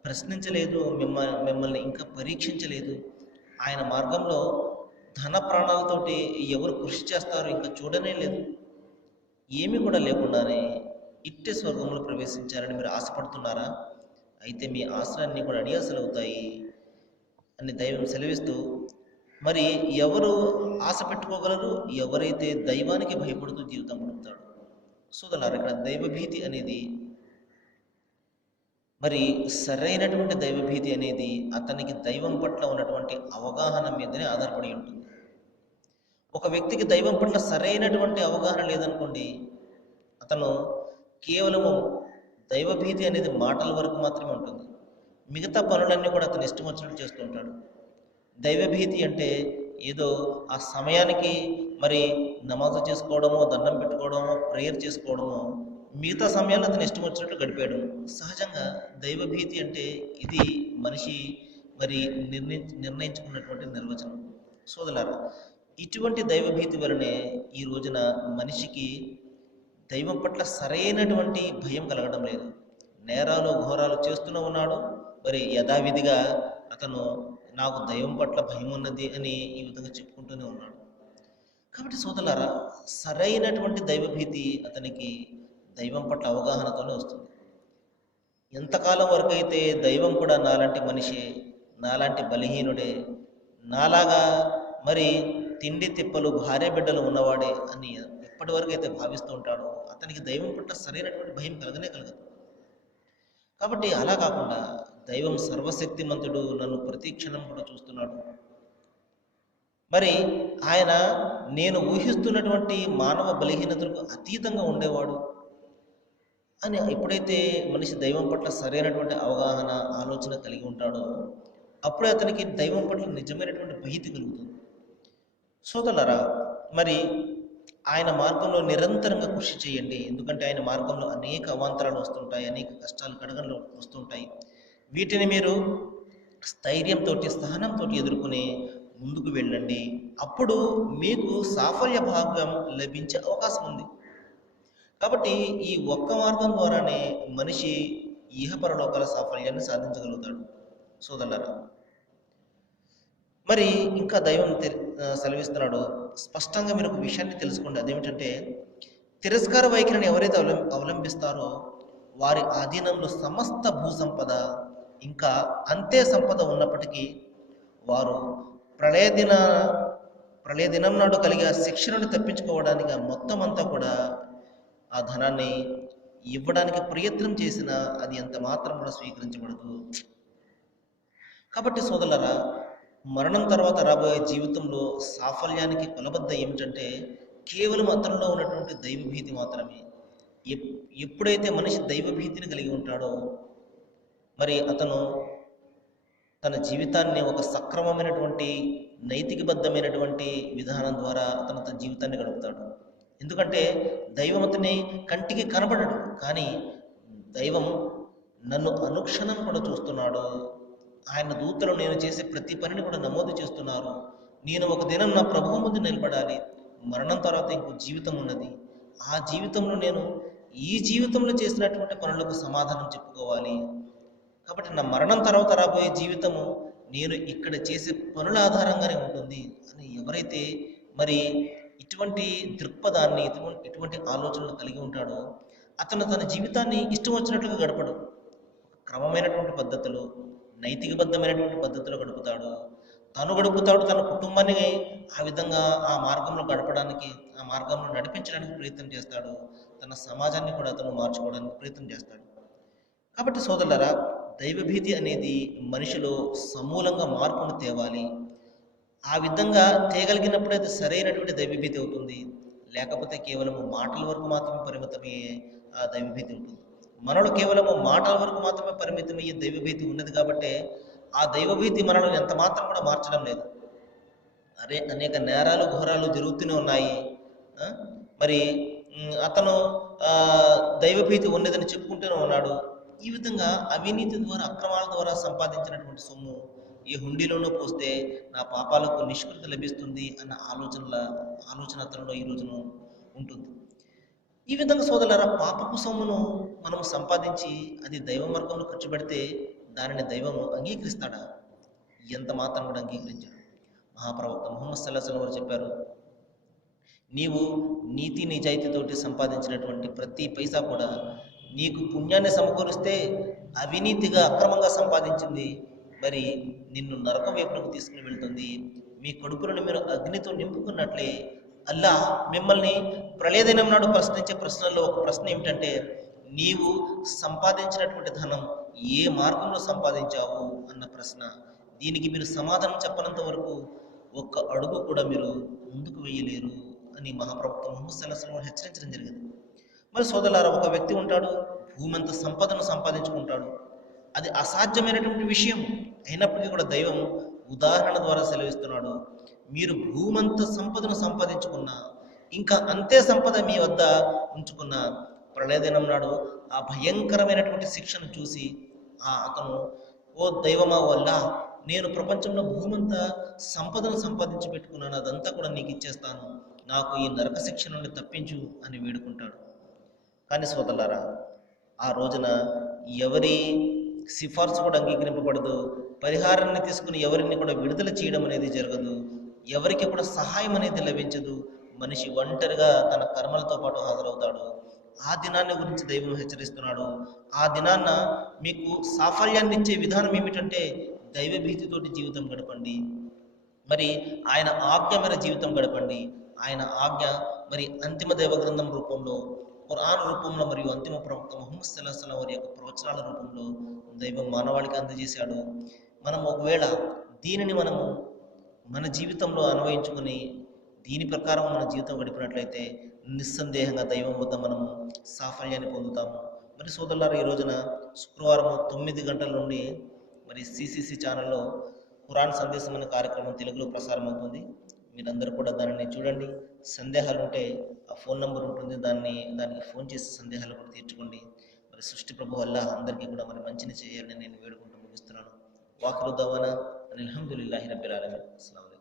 ప్రశ్నించలేదు, మిమ్మల్ని ఇంకా పరీక్షించలేదు. ఆయన మార్గంలో ధన ప్రాణాలతోటి ఎవరు కృషి చేస్తారో ఇంకా చూడనే లేదు. ఏమీ కూడా లేకుండానే ఇట్టే స్వర్గంలో ప్రవేశించాలని మీరు ఆశపడుతున్నారా? అయితే మీ ఆశలన్నీ కూడా అడియాసలవుతాయి అని దైవం సెలవిస్తూ, మరి ఎవరు ఆశ పెట్టుకోగలరు? ఎవరైతే దైవానికి భయపడుతూ జీవితం గడుపుతాడు. సోదరులారా, ఇక్కడ దైవభీతి అనేది మరి సరైనటువంటి దైవభీతి అనేది అతనికి దైవం పట్ల ఉన్నటువంటి అవగాహన మీదనే ఆధారపడి ఉంటుంది. ఒక వ్యక్తికి దైవం పట్ల సరైనటువంటి అవగాహన లేదనుకోండి, అతను కేవలము దైవభీతి అనేది మాటల వరకు మాత్రమే ఉంటుంది. మిగతా పనులన్నీ కూడా అతను ఇష్టం వచ్చినట్టు చేస్తూ ఉంటాడు. దైవభీతి అంటే ఏదో ఆ సమయానికి మరి నమాజు చేసుకోవడమో, దండం పెట్టుకోవడమో, ప్రేయర్ చేసుకోవడమో, మిగతా సమయాల్లో అతను ఇష్టం వచ్చినట్టు గడిపేయడం. సహజంగా దైవభీతి అంటే ఇది మనిషి మరి నిర్ణయించుకున్నటువంటి నిర్వచనం. సోదరులారా, ఇటువంటి దైవభీతి వలనే ఈ రోజున మనిషికి దైవం పట్ల సరైనటువంటి భయం కలగడం లేదు. నేరాలు ఘోరాలు చేస్తూనే ఉన్నాడు, మరి యథావిధిగా అతను నాకు దైవం పట్ల భయం ఉన్నది అని ఈ విధంగా చెప్పుకుంటూనే ఉన్నాడు. కాబట్టి సోదరులారా, సరైనటువంటి దైవభీతి అతనికి దైవం పట్ల అవగాహనతోనే వస్తుంది. ఎంతకాలం వరకు అయితే దైవం కూడా నాలాంటి మనిషే, నాలాంటి బలహీనుడే, నాలాగా మరి తిండి తిప్పలు భార్య బిడ్డలు ఉన్నవాడే అని ఎప్పటి వరకు అయితే భావిస్తూ ఉంటాడో అతనికి దైవం పట్ల సరైనటువంటి భయం కలగనే కలగదు. కాబట్టి అలా కాకుండా దైవం సర్వశక్తిమంతుడు, నన్ను ప్రతి క్షణం కూడా చూస్తున్నాడు, మరి ఆయన నేను ఊహిస్తున్నటువంటి మానవ బలహీనతలకు అతీతంగా ఉండేవాడు అని ఎప్పుడైతే మనిషి దైవం పట్ల సరైనటువంటి అవగాహన ఆలోచన కలిగి ఉంటాడో అప్పుడే అతనికి దైవం పట్ల నిజమైనటువంటి భీతి కలుగుతుంది. సోదరులారా, మరి ఆయన మార్గంలో నిరంతరంగా కృషి చేయండి. ఎందుకంటే ఆయన మార్గంలో అనేక అవాంతరాలు వస్తుంటాయి, అనేక కష్టాలు కడగలు వస్తుంటాయి. వీటిని మీరు స్థైర్యంతో, సహనంతో ఎదుర్కొనే ముందుకు వెళ్ళండి. అప్పుడు మీకు సాఫల్య భాగం లభించే అవకాశం ఉంది. కాబట్టి ఈ ఒక్క మార్గం ద్వారానే మనిషి ఇహపరలోకాల సాఫల్యాన్ని సాధించగలుగుతాడు. సోదరులారా, మరి ఇంకా దైవం సెలవిస్తున్నాడు, స్పష్టంగా మీరు ఒక విషయాన్ని తెలుసుకోండి. అదేమిటంటే, తిరస్కార వైఖరిని ఎవరైతే అవలంబిస్తారో వారి ఆధీనంలో సమస్త భూసంపద ఇంకా అంతే సంపద ఉన్నప్పటికీ వారు ప్రళయ దినం నాడు కలిగే శిక్షణను తప్పించుకోవడానికి మొత్తం అంతా కూడా ఆ ధనాన్ని ఇవ్వడానికి ప్రయత్నం చేసినా అది ఎంత మాత్రం కూడా స్వీకరించబడదు. కాబట్టి సోదరులారా, మరణం తర్వాత రాబోయే జీవితంలో సాఫల్యానికి కొలబద్ద ఏమిటంటే కేవలం అతనిలో ఉన్నటువంటి దైవభీతి మాత్రమే. ఎప్పుడైతే మనిషి దైవభీతిని కలిగి ఉంటాడో మరి అతను తన జీవితాన్ని ఒక సక్రమమైనటువంటి నైతికబద్ధమైనటువంటి విధానం ద్వారా అతను తన జీవితాన్ని గడుపుతాడు. ఎందుకంటే దైవం అతని కంటికి కనబడడు, కానీ దైవం నన్ను అనుక్షణం కూడా చూస్తున్నాడు. ఆయన దూతలు నేను చేసే ప్రతి పనిని కూడా నమోదు చేస్తున్నారు. నేను ఒక దినం నా ప్రభువు ముందు నిలబడాలి. మరణం తర్వాత ఇంకో జీవితం ఉన్నది. ఆ జీవితంలో నేను ఈ జీవితంలో చేసినటువంటి పనులకు సమాధానం చెప్పుకోవాలి. కాబట్టి నా మరణం తర్వాత రాబోయే జీవితము నేను ఇక్కడ చేసే పనుల ఆధారంగానే ఉంటుంది అని ఎవరైతే మరి ఇటువంటి దృక్పథాన్ని, ఇటువంటి ఆలోచనలు కలిగి ఉంటాడో అతను తన జీవితాన్ని ఇష్టం వచ్చినట్లుగా గడపడు. క్రమమైనటువంటి పద్ధతులు, నైతికబద్ధమైనటువంటి పద్ధతిలో గడుపుతాడు. తన కుటుంబాన్ని ఆ విధంగా ఆ మార్గంలో గడపడానికి, ఆ మార్గంలో నడిపించడానికి ప్రయత్నం చేస్తాడు. తన సమాజాన్ని కూడా అతను మార్చుకోవడానికి ప్రయత్నం చేస్తాడు. కాబట్టి సోదరులారా, దైవభీతి అనేది మనిషిలో సమూలంగా మార్పును తేవాలి. ఆ విధంగా తేగలిగినప్పుడు అది సరైనటువంటి దైవభీతి అవుతుంది. లేకపోతే కేవలము మాటల వరకు మాత్రమే పరిమితమయ్యే ఆ దైవభీతి ఉంటుంది. మనలో కేవలము మాటల వరకు మాత్రమే పరిమితమయ్యే దైవభీతి ఉన్నది కాబట్టి ఆ దైవభీతి మనల్ని ఎంత మాత్రం కూడా మార్చడం లేదు. అనేక నేరాలు ఘోరాలు జరుగుతూనే ఉన్నాయి. మరి అతను ఆ, దైవభీతి ఉన్నదని చెప్పుకుంటూనే ఉన్నాడు. ఈ విధంగా అవినీతి ద్వారా అక్రమాల ద్వారా సంపాదించినటువంటి సొమ్ము ఈ హుండీలోనూ పోస్తే నా పాపాలకు నిష్కృతి లభిస్తుంది అన్న ఆలోచన అతనిలో ఈ రోజున ఉంటుంది. ఈ విధంగా సోదరులారా, పాపపు సొమ్మును మనం సంపాదించి అది దైవ మార్గంలో ఖర్చు పెడితే దానిని దైవము అంగీకరిస్తాడా? ఎంత మాత్రం కూడా అంగీకరించాడు. మహాప్రవక్త ముహమ్మద్ సల్లల్లాహు అలైహి వసల్లం చెప్పారు, నీవు నీతి నిజాయితీతోటి సంపాదించినటువంటి ప్రతి పైసా కూడా నీకు పుణ్యాన్ని సమకూరిస్తే అవినీతిగా అక్రమంగా సంపాదించింది మరి నిన్ను నరకం వైపునకు తీసుకుని వెళ్తుంది. మీ కడుపులను మీరు అగ్నితో నింపుకున్నట్లే అల్లా మిమ్మల్ని ప్రళయదినం నాడు ప్రశ్నించే ప్రశ్నల్లో ఒక ప్రశ్న ఏమిటంటే, నీవు సంపాదించినటువంటి ధనం ఏ మార్గంలో సంపాదించావు అన్న ప్రశ్న. దీనికి మీరు సమాధానం చెప్పనంత వరకు ఒక్క అడుగు కూడా మీరు ముందుకు వేయలేరు అని మహాప్రవక్త ముహమ్మద్ సల్లల్లాహు అలైహి వసల్లం హెచ్చరించడం జరిగింది. మరి సోదరులారా, ఒక వ్యక్తి ఉంటాడు, భూమంత సంపదను సంపాదించుకుంటాడు. అది అసాధ్యమైనటువంటి విషయం అయినప్పటికీ కూడా దైవం ఉదాహరణ ద్వారా సెలవిస్తున్నాడు, మీరు భూమంత సంపదను సంపాదించుకున్న, ఇంకా అంతే సంపద మీ వద్ద ఉంచుకున్న, ప్రళయదినం నాడు ఆ భయంకరమైనటువంటి శిక్షను చూసి అతను, ఓ దైవమా వల్ల నేను ప్రపంచంలో భూమంతా సంపదను సంపాదించి పెట్టుకున్నాను, అదంతా కూడా నీకు ఇచ్చేస్తాను, నాకు ఈ నరక శిక్ష నుండి తప్పించు అని వేడుకుంటాడు. కానీ సోదరులారా, ఆ రోజున ఎవరి సిఫార్సు కూడా అంగీకరింపబడదు, పరిహారాన్ని తీసుకుని ఎవరిని కూడా విడుదల చేయడం అనేది జరగదు, ఎవరికి కూడా సహాయం అనేది లభించదు. మనిషి ఒంటరిగా తన కర్మలతో పాటు హాజరవుతాడు. ఆ దినాన్ని గురించి దైవం హెచ్చరిస్తున్నాడు. ఆ దినాన్న మీకు సాఫల్యాన్ని ఇచ్చే విధానం ఏమిటంటే దైవభీతితోటి జీవితం గడపండి, మరి ఆయన ఆజ్ఞ మేర జీవితం గడపండి. ఆయన ఆజ్ఞ మరి అంతిమ దైవ గ్రంథం రూపంలో, ఖురాన్ రూపంలో, మరియు అంతిమ ప్రవక్త ముహమ్మద్ సల్లల్లాహు అలైహి వసల్లం వారి యొక్క ప్రవచనాల రూపంలో దైవం మానవాళికి అందజేశాడు. మనం ఒకవేళ దీనిని మనము మన జీవితంలో అన్వయించుకుని దీని ప్రకారం మన జీవితం గడిపినట్లయితే నిస్సందేహంగా దైవం వద్ద మనము సాఫల్యాన్ని పొందుతాము. మరి సోదరులారా, ఈ రోజున శుక్రవారం 9 గంటల నుండి మరి సిసిసి ఛానల్లో ఖురాన్ సందేశం అనే కార్యక్రమం తెలుగులో ప్రసారం అవుతుంది. మీరందరూ కూడా దానిని చూడండి. సందేహాలు ఉంటే ఆ ఫోన్ నెంబర్ ఉంటుంది, దానికి ఫోన్ చేసి సందేహాలు కూడా తీర్చుకోండి. మరి సృష్టి ప్రభు వల్ల అందరికీ కూడా మరి మంచిని చేయాలని నేను వేడుకుంటూ ముగిస్తున్నాను. వాఖిరు దవానా అల్హమ్దులిల్లాహి రబ్బిల్ ఆలమీన్. అస్సలాము అలైకుం.